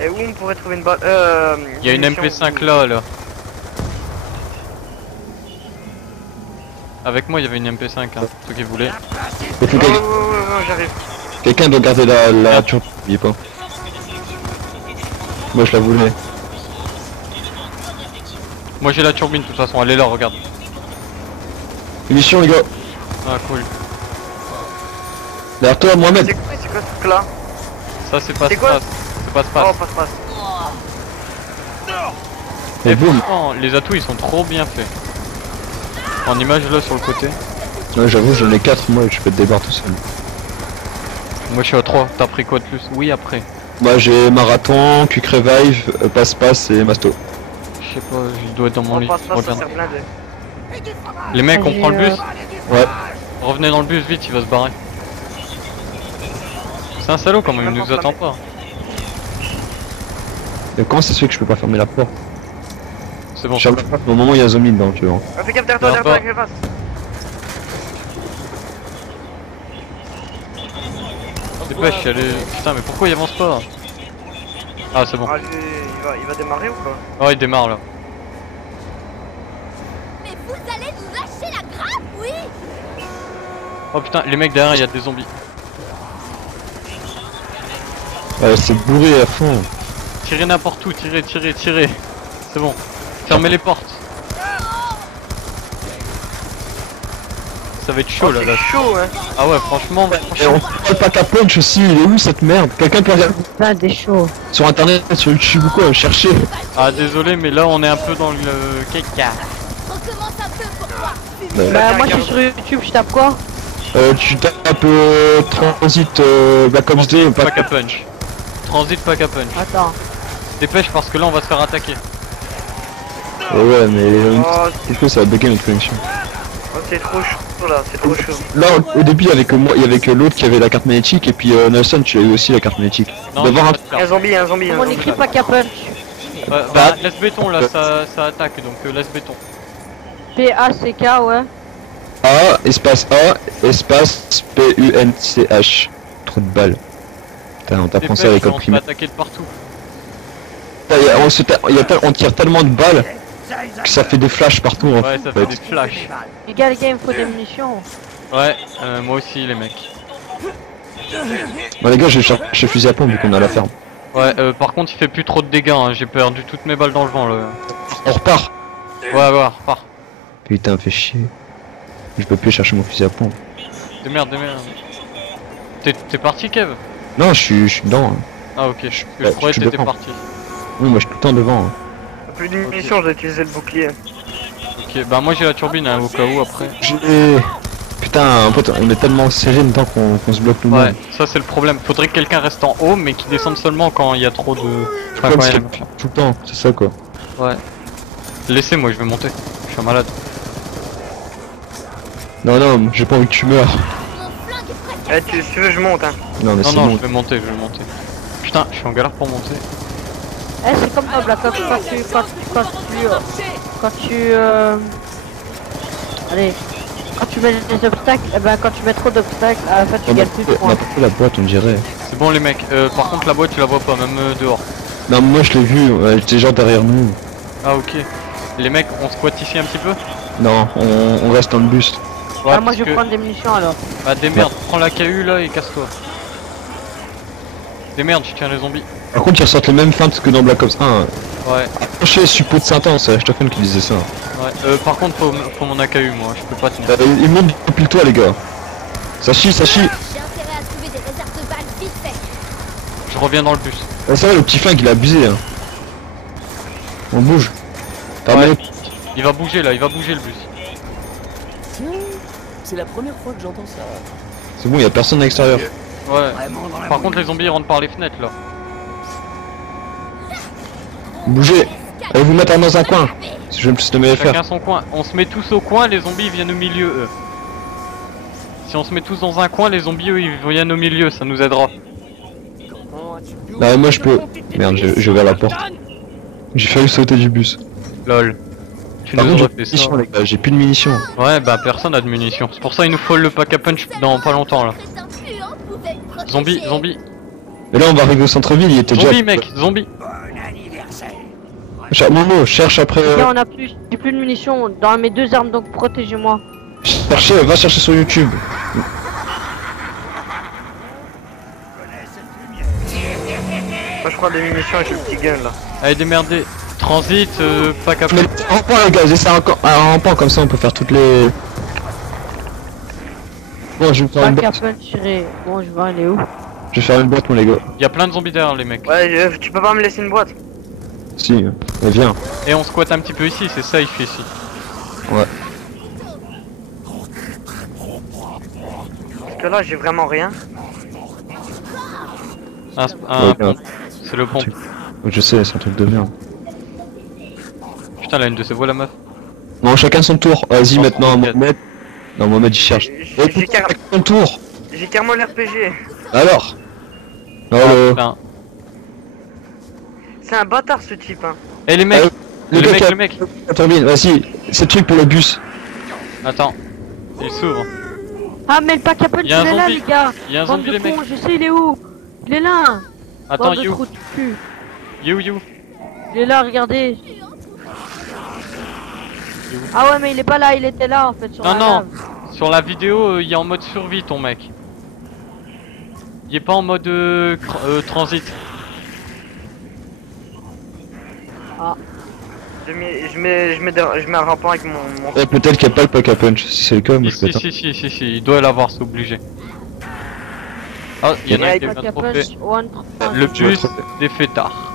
Et où on pourrait trouver une balle Il y a une MP5 là, là. Avec moi, il y avait une MP5, hein, ceux qui voulaient. Il faut Ouais, j'arrive. quelqu'un doit garder la turbo, n'oubliez pas. Moi je la voulais. Moi j'ai la turbine de toute façon, elle est là, regarde. Munitions les gars. Ah cool. Derrière toi Mohamed. C'est quoi ce truc là? Ça c'est pas C'est quoi? space. C'est pas Oh, space. passe. Et Et boum. franchement, les atouts ils sont trop bien faits. En image là sur le côté. Ouais j'avoue j'en ai 4 moi je fais des barres tout seul. Moi je suis à 3, t'as pris quoi de plus? Oui après. Moi j'ai marathon, quick revive, passe-passe et masto. Je sais pas, je dois être dans mon On lit. passe pas, ça Regarde. sert blindé. Les mecs on prend le bus. Ouais. Revenez dans le bus vite, il va se barrer. C'est un salaud quand même, il nous attend pas. Et comment ça se fait que je peux pas fermer la porte? C'est bon. Je ferme la porte au moment où il y a un zombie dedans tu vois. Fais gaffe derrière toi, Non, derrière toi, pas. avec les faces. Dépêche, putain mais pourquoi il avance pas? Ah c'est bon. Ah, il va démarrer ou pas? Oh il démarre là. Mais vous allez nous lâcher la grappe, oui? Oh putain, les mecs derrière, il y a des zombies. Ouais c'est bourré à fond. Tirez n'importe où, tirez. C'est bon. Fermez les portes. Ça va être chaud là. C'est chaud, hein. Ah ouais, franchement. Et on peut pas qu'à punch aussi, il est où cette merde? Quelqu'un peut regarder Plein des chauds. sur internet, sur YouTube ou quoi, chercher. Ah désolé, mais là on est un peu dans le caca. Recommence un peu pour moi. Bah, moi je suis sur YouTube, je tape quoi? Tu tapes Transit Black Ops 2, Pack à punch. Transit pack à punch. Attends. Dépêche parce que là on va se faire attaquer. Ouais mais Oh, est-ce que ça va bugger notre connexion? oh, c'est trop chaud là, c'est trop chaud. Là au début il y avait que moi, il y avait que l'autre qui avait la carte magnétique et puis Nelson tu as eu aussi la carte magnétique. Non, D'avoir j'ai un... pas de carte. Un zombie. On écrit pas qu'à punch. Bah laisse béton là, ça attaque donc laisse béton. P-A-C-K, ouais. A, espace P-U-N-C-H. Trop de balles. Putain on t'apprend ça à l'école on se fait primaire. attaquer de partout. On tire tellement de balles que ça fait des flashs partout en Ouais, ça fait des flashs. Les gars, il me faut des munitions. Ouais, moi aussi les mecs. Bon les gars je vais chercher fusil à pompe vu qu'on a la ferme. Ouais, par contre il fait plus trop de dégâts, hein. J'ai perdu toutes mes balles dans le vent là. On repart. Ouais, repars. Putain fais chier. Je peux plus chercher mon fusil à pompe. Des merdes. T'es parti Kev? Non je suis dedans. Hein. Ah ok, je Ouais, croyais je que suis t'étais devant. parti. Oui moi je suis tout le temps devant. Hein. Plus d'une munition, je dois utiliser le bouclier. Ok, bah moi j'ai la turbine hein, au cas où après. Putain en fait on est tellement serré dedans qu'on se bloque nous-mêmes. Ouais, ça c'est le problème. Faudrait que quelqu'un reste en haut mais qui descende seulement quand il y a trop de... Enfin, Comme quand si il y a- tout le temps, c'est ça quoi. Ouais. Laissez-moi, je vais monter. Je suis un malade. Non j'ai pas envie que tu meurs. Mon flingue est presque Eh, si tu veux, je monte, hein. Non mais Non, c'est non, bon. je vais monter. Putain, je suis en galère pour monter. Eh, c'est comme dans Black Ops allez, quand tu mets des obstacles, eh ben quand tu mets trop d'obstacles, à la fin tu On gagnes plus de a points. pas fait la boîte on dirait. C'est bon les mecs, par contre la boîte tu la vois pas, même dehors. Non moi je l'ai vu, elle était genre derrière nous. Ah ok. Les mecs, on squatte ici un petit peu? Non, on reste dans le bus. Ouais, Ah, moi parce je vais que- prendre des munitions alors. Bah démerde, prends la KU là et casse-toi. Démerde, je tiens les zombies. Par contre ils ressortent les mêmes feintes que dans Black Ops 1. Ouais, Approchez suppôt de Saint-Anne, c'est Stephen qui disait ça. ouais. Par contre faut mon AKU moi, je peux pas tenir. Il monte depuis le toit les gars. Ça chie. J'ai intérêt à trouver des réserves de balles vite fait. Je reviens dans le bus. Ça va le petit flingue il a abusé hein. On bouge. Ouais. Il va bouger là, il va bouger le bus. Tiens, c'est la première fois que j'entends ça. C'est bon, y a personne à l'extérieur. Ouais. Vraiment dans la Par contre les zombies ils rentrent par les fenêtres là. Bougez. Allez vous mettre dans un coin. Si je vais me plus de me faire. Chacun son coin. On se met tous au coin, les zombies viennent au milieu, eux. Si on se met tous dans un coin, les zombies, eux, ils viennent au milieu, ça nous aidera. Bah moi je peux. Merde, je vais à la porte. J'ai failli sauter du bus. Lol. Tu Par nous contre, aurais j'ai fait plus de ça. munitions, les gars, j'ai plus de munitions. Ouais, bah personne a de munitions. C'est pour ça il nous faut le pack à punch dans pas longtemps là. Cet influent pouvait me protéger. Zombie, zombie, Mais là on va arriver au centre-ville, il était zombie déjà. mec, zombie. Momo, cherche après. Tiens, on a plus, j'ai plus de munitions dans mes 2 armes, donc protégez-moi. Va chercher sur YouTube. Moi je prends des munitions et j'ai le petit gun là. Allez démerdez. Transit, pack à Mais punch. un rampant les gars, j'essaie un rampant comme ça on peut faire toutes les. Bon je vais faire une Pack à boîte. punch tiré. Bon, je vais aller où? Je vais faire une boîte mon les gars. Y'a plein de zombies derrière les mecs. Ouais, tu peux pas me laisser une boîte? Si, mais viens. Et on squatte un petit peu ici, c'est ça il fait ici. Ouais. Parce que là j'ai vraiment rien. Un Ouais, pompe. C'est le pompe. Je sais, c'est un truc de merde. Putain la une de ces voix la meuf. Bon chacun son tour. Vas-y Non, maintenant c'est Mohamed. Non Mohamed il cherche. J'ai Chacun son tour. carrément l'RPG. Alors. Oh Ah, le. putain. C'est un bâtard ce type hein. Eh les mecs, Le le mec, mec, le mec. Turbine, vas-y, c'est le truc pour le bus. Attends. Il s'ouvre. Ah, mais le pack à punch, il Y'a un est là, zombie. les gars. Y'a un Bande zombie de les mecs. cons, je sais, il est où? Il est là. Attends, Bande de you. trous de cul. You. Il est là, regardez. Ah ouais, mais il est pas là, il était là en fait sur Non, la non. lave. Sur la vidéo, il est en mode survie ton mec. Il est pas en mode transit. Je mets un rampant avec mon Peut-être qu'il n'y a pas le pack à punch, si c'est le cas, moi je Si, pète. si, il doit l'avoir, c'est obligé. Ah, il y en a un qui Pack vient à de tromper. punch, one, Le bus des fêtards.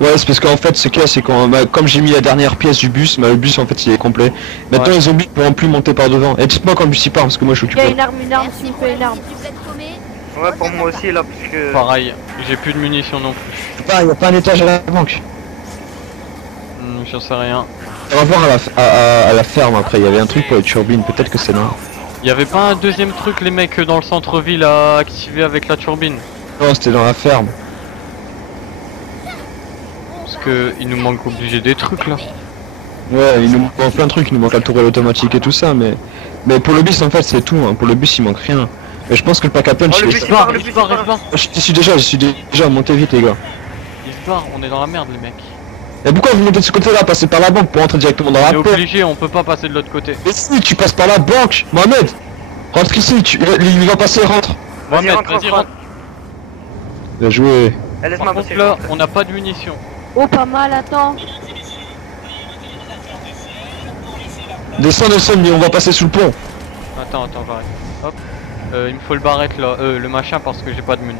Ouais, c'est parce qu'en fait, ce qu'il y a, c'est quand, comme j'ai mis la dernière pièce du bus, le bus en fait il est complet. Maintenant Ouais. les zombies pourront plus monter par devant. Et dites-moi quand le bus il part, parce que moi je suis Il y a occupé. une arme, s'il Merci vous pour plaît, la une arme. visite du bled paumé. Ouais pour moi aussi là parce que. Pareil, j'ai plus de munitions non plus. Il y a pas un étage à la banque. J'en sais rien. On va voir à la ferme après, il y avait un truc pour les turbines, peut-être que c'est là. Y avait pas un deuxième truc les mecs dans le centre-ville à activer avec la turbine? Non, c'était dans la ferme. Parce que il nous manque obligé des trucs là. Ouais, il nous manque plein de trucs, il nous manque la tourelle automatique et tout ça, mais pour le bus en fait c'est tout, hein. Pour le bus il manque rien. Mais je pense que le pack à punch, Oh, le il bus, est- il part, le Il bus, se barre, il il se barre. je suis déjà, montez vite les gars. Il se barre, on est dans la merde les mecs. Et pourquoi vous montez de ce côté-là, passer par la banque pour entrer directement dans On la est porte? obligé, on peut pas passer de l'autre côté. Mais si, tu passes par la banque, Mohamed. Rentre ici, il va passer, rentre. Mohamed, rentre, vas-y rentre. rentre. Bien joué. Eh, laisse-moi Par contre passer. là, on n'a pas de munitions. Oh, pas mal, attends. Descends, mais on va passer sous le pont. Attends, j'arrête. Hop. Il me faut le barrette là, le machin parce que j'ai pas de mun.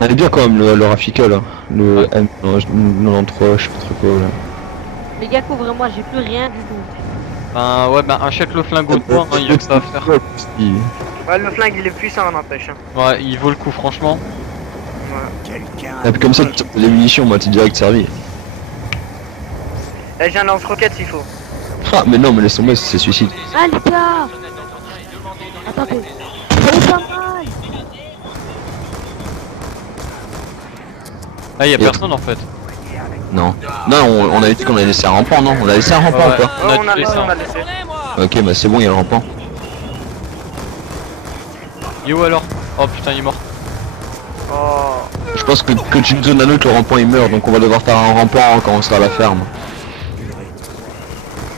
Elle est bien quand même le Rafika là. Le Ouais. M93, je sais pas trop quoi là. Les gars, couvrez-moi, j'ai plus rien du tout. Ben ouais, ben achète le flingot de bois, hein, il y a que ça à faire. Ouais le flingue il est puissant n'empêche. Hein. Ouais, il vaut le coup franchement. Ouais. Et puis comme ça, les munitions, moi t'es direct servi. Eh j'ai un lance-roquette s'il faut. Ah, mais non, mais laisse tomber, c'est suicide. Ah, les gars. Attendez. Oh, pas mal. Ah, y a Et- personne en fait. Non. Non, on avait dit qu'on avait laissé un rampant, non? On a laissé un rampant Ouais. ou pas? On a Ouais, tué ça. on a laissé. Ok, bah c'est bon, il y a le rampant. Yo alors. Oh putain, il est mort. Oh. Je pense que tu nous donnes un autre, le rampant il meurt, donc on va devoir faire un rampant quand on sera à la ferme.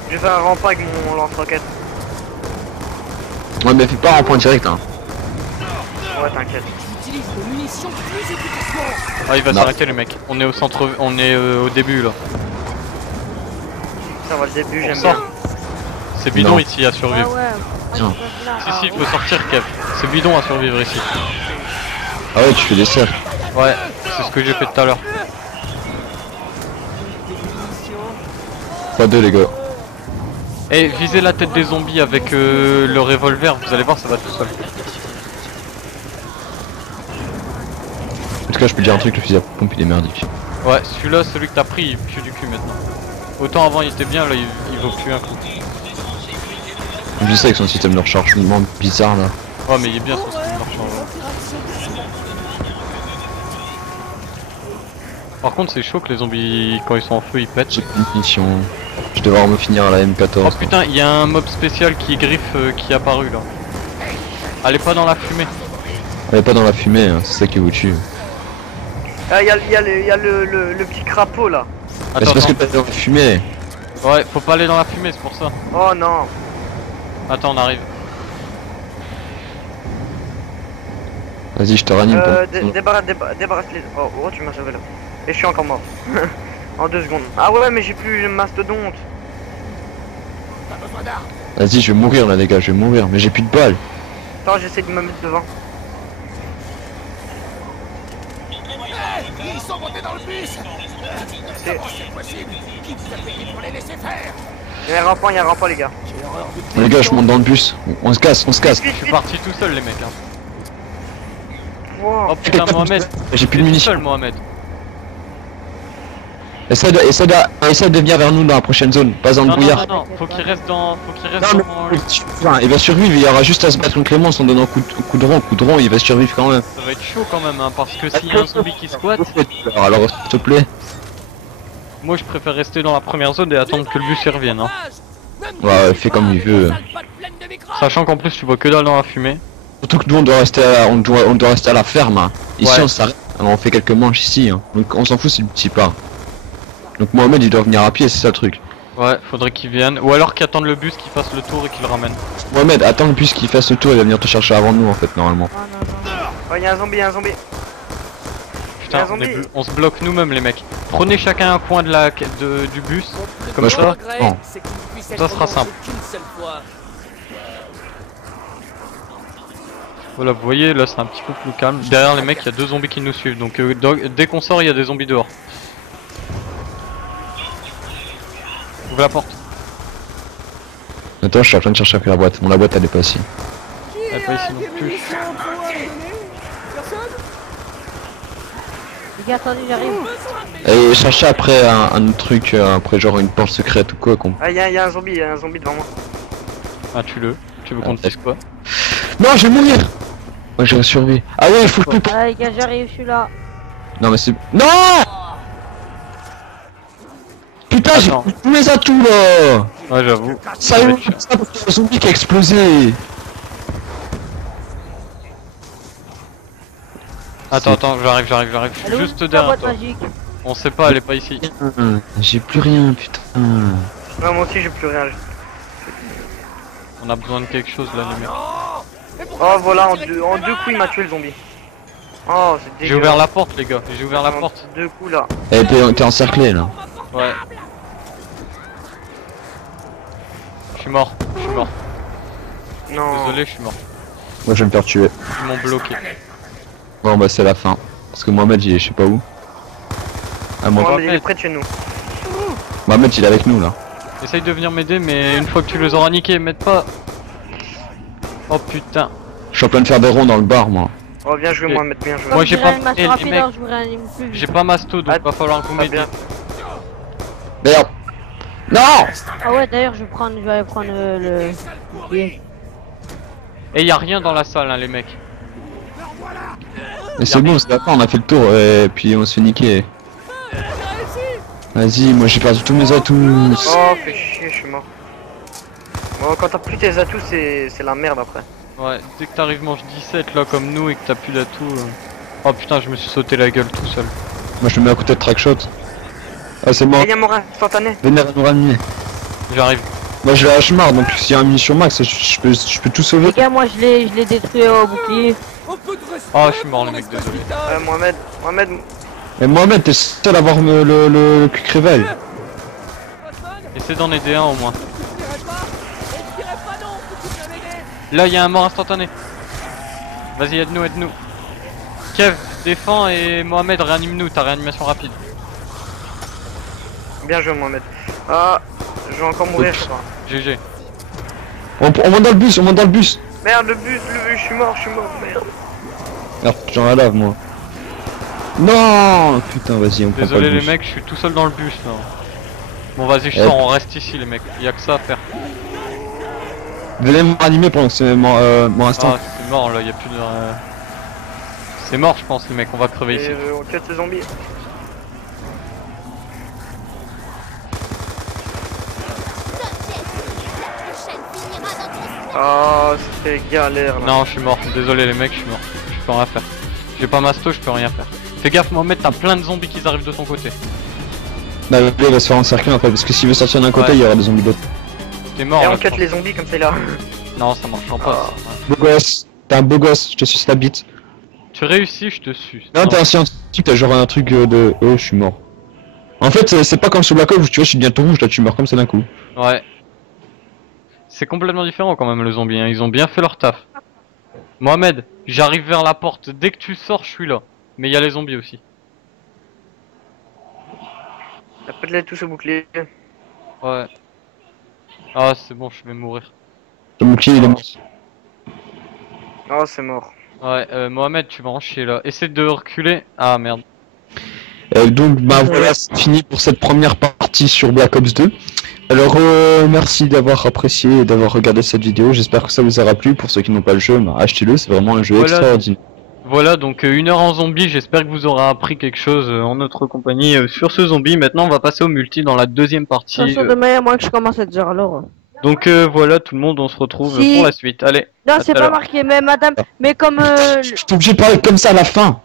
Je vais faire un rampant avec mon lance-roquette. Ouais, mais fais pas un rampant direct, hein. Ouais t'inquiète. J'utilise les munitions plus efficacement. Ah, il va Non. s'arrêter les mecs. On est au centre, on est au début là. Ça va le début On j'aime sort. bien. C'est bidon Non. ici à Ouais, survivre. ouais. Tiens. Si, il faut sortir Kev. C'est bidon à survivre ici. Ah ouais, tu fais des cercles. Ouais, c'est ce que j'ai fait tout à l'heure. Pas deux, les gars. Et visez la tête des zombies avec le revolver, vous allez voir, ça va tout seul. En tout cas, je peux dire un truc, le fusil à pompe il est merdique. Ouais, celui-là, celui que t'as pris, il pue du cul maintenant. Autant avant il était bien, là il vaut plus un coup. Je sais avec son système de rechargement bizarre là. Ouais, mais il est bien son système de rechargement. Par contre, c'est chaud que les zombies, quand ils sont en feu, ils pètent. J'ai plus de mission. Je vais devoir me finir à la M14. Oh putain, il y a un mob spécial qui griffe qui est apparu là. Allez pas dans la fumée. Elle est pas dans la fumée, hein, c'est ça qui vous tue. Ah, y a le petit crapaud là. Mais c'est parce que t'es dans la fumée. Ouais, faut pas aller dans la fumée, c'est pour ça. Oh non. Attends, on arrive. Vas-y, je te ranime. Débarrasse les... Oh, tu m'as sauvé là. Et je suis encore mort. En 2 secondes. Ah ouais, mais j'ai plus le mastodonte. Vas-y, je vais mourir là, les gars, je vais mourir. Mais j'ai plus de balles. Attends, j'essaie de me mettre devant. Ils sont montés dans le bus. C'est possible. Qui vous a payé pour les laisser faire? Il y a un rampant, les gars. Les gars, je monte dans le bus. On se casse, on se casse. Je suis parti tout seul, les mecs. Hein. Wow. Oh putain, Mohamed. J'ai plus de T'es tout munitions. seul, Mohamed. Essaie de venir vers nous dans la prochaine zone, pas dans le Non, non, brouillard. non, non, faut qu'il reste dans. Faut qu'il reste Non, dans. mais putain, il va survivre, il y aura juste à se battre contre Clémence en donnant coup de rond, il va survivre quand même. Ça va être chaud quand même, hein, parce que s'il y a un zombie qui squatte, Alors, s'il te plaît. moi je préfère rester dans la première zone et attendre que le bus y revienne. Hein. Ouais, fais comme il veut. Sachant qu'en plus tu vois que dalle dans la fumée. Surtout que nous on doit rester à la ferme. Hein. Ici Ouais. on s'arrête, on fait quelques manches ici. Hein. Donc on s'en fout si le petit part. Donc Mohamed il doit venir à pied, c'est ça le truc. Ouais, faudrait qu'il vienne. Ou alors qu'il attende le bus, qu'il fasse le tour et qu'il le ramène. Mohamed, attends le bus qu'il fasse le tour, il va venir te chercher avant nous en fait normalement. Oh non, non. Oh, y a un zombie, Putain, un zombie. on se bloque nous-mêmes les mecs. Prenez chacun un coin du bus, comme Moi, je ça. Non. Ça sera simple. Voilà, vous voyez, là c'est un petit peu plus calme. Derrière les mecs, il y a 2 zombies qui nous suivent. Donc dès qu'on sort, il y a des zombies dehors. Ouvre la porte. Attends, je suis en train de chercher après la boîte. Bon, la boîte elle est pas ici. Elle est pas ici non plus. Les gars, attendez, j'arrive. Et chercher après un autre truc, après genre une porte secrète ou quoi. Ah, y a un zombie devant moi. Ah, tue-le. Tu veux qu'on te dise quoi? Non, je vais mourir. Moi j'ai survécu. Ah ouais, il faut le coup. Ah les gars, j'arrive, je suis là. Non mais c'est... Non. Putain, j'ai Attends. tous mes atouts là. Ouais, j'avoue. Ça y est, ça parce qu'il y a un zombie qui a explosé. Attends, j'arrive. Je suis Allô, juste la derrière boîte toi. magique. On sait pas, elle est pas ici. J'ai plus rien, putain. Ouais, moi aussi j'ai plus rien. On a besoin de quelque chose là, les mecs. Oh voilà, en deux coups il m'a tué le zombie. Oh, c'est dégueulasse. J'ai ouvert la porte, les gars. J'ai ouvert la En porte. 2 coups là. Eh, t'es encerclé là. Ouais. Je suis mort. Non. Désolé, je suis mort. Moi je vais me faire tuer. Ils m'ont bloqué. Bon bah c'est la fin. Parce que Mohamed il est je sais pas où. Ah moi, Mohamed, il est près de chez nous. Mohamed il est avec nous là. Essaye de venir m'aider, mais une fois que tu les auras niqués, m'aide pas. Oh putain. Je suis en train de faire des ronds dans le bar moi. Oh, bien joué Ok. Mohamed, bien joué. Moi, j'ai pas- Réanimation eh, les rapide, mecs, alors je vous réanime plus vite. J'ai pas masto, donc Ah, va falloir que vous Ah, m'aidiez. bien. Merde. Non. Ah ouais, d'ailleurs, je vais aller prendre le... Et y a rien dans la salle, hein, les mecs. Mais c'est bon, c'est la fin, on a fait le tour et puis on se fait niquer. Vas-y, moi j'ai perdu tous mes atouts. Oh, fais chier, je suis mort. Bon, quand t'as plus tes atouts, c'est la merde après. Ouais, dès que t'arrives manche 17 là comme nous et que t'as plus d'atout. Oh putain, je me suis sauté la gueule tout seul. Moi je me mets à côté de trackshot. Ah c'est mort. Et y'a mon instantané. Venez nous ramener. J'arrive. Moi je vais à Schmar donc s'il y a un munition max je peux tout sauver. Les gars, moi je l'ai détruit au bouclier. Oh, je suis mort, les mecs, désolé. Mohamed, Et Mohamed t'es seul à avoir le quick reveal. Essaie d'en aider un au moins. Là, y a un mort instantané. Vas-y, aide-nous. Kev, défends et Mohamed, réanime-nous, ta réanimation rapide. bien joué Mohamed. Ah, je vais encore mourir, je crois. GG. On monte dans le bus, Merde, le bus, je suis mort, merde. Merde, j'en la lave moi. Non, putain, vas-y, on prend pas Désolé le les bus. mecs, je suis tout seul dans le bus là. Bon vas-y, je sors, on reste ici les mecs, y a que ça à faire. Venez me ranimer pendant que c'est mon instant. Ah, c'est mort là, y a plus de... C'est mort je pense les mecs, on va crever ici. Et on cut ces zombies. Ah, c'était galère là. Non, je suis mort, désolé les mecs, je suis mort. Je peux rien faire. J'ai pas masto, je peux rien faire. Fais gaffe Mohamed, t'as plein de zombies qui arrivent de ton côté. Bah, il va se faire encercler après, parce que s'il veut sortir d'un côté, Ouais. il y aura des zombies de l'autre. T'es mort Et là, on je cut pense. les zombies comme c'est là. Non, ça marchera pas. Ah. ça. Beau gosse, t'es un beau gosse, je te suce la bite. Tu réussis, je te suce. Non, t'es un scientifique, t'as genre un truc de. Oh, je suis mort. En fait, c'est pas comme sur Black Ops où tu vois, je suis bientôt rouge, là tu meurs comme ça d'un coup. Ouais. C'est complètement différent quand même le zombie, hein. Ils ont bien fait leur taf. Mohamed, j'arrive vers la porte, dès que tu sors je suis là. Mais il y a les zombies aussi. T'as pas de la touche au bouclier. Ouais. Ah c'est bon, je vais mourir. Le bouclier, il est mort. Oh, c'est mort. Ouais, Mohamed, tu vas en chier là. Essaie de reculer. Ah merde. Donc, bah voilà, c'est fini pour cette première partie sur Black Ops 2. Alors, merci d'avoir apprécié et d'avoir regardé cette vidéo. J'espère que ça vous aura plu. Pour ceux qui n'ont pas le jeu, bah, achetez-le, c'est vraiment un jeu Voilà. extraordinaire. Voilà, donc 1 heure en zombie, j'espère que vous aurez appris quelque chose en notre compagnie sur ce zombie. Maintenant on va passer au multi dans la deuxième partie. De toute façon, demain, à moins que je commence à 10 heures alors. Donc voilà tout le monde, on se retrouve Si. pour la suite. Allez. Non, À c'est tout à pas l'heure. marqué, mais madame, mais comme Je suis obligé de parler comme ça à la fin.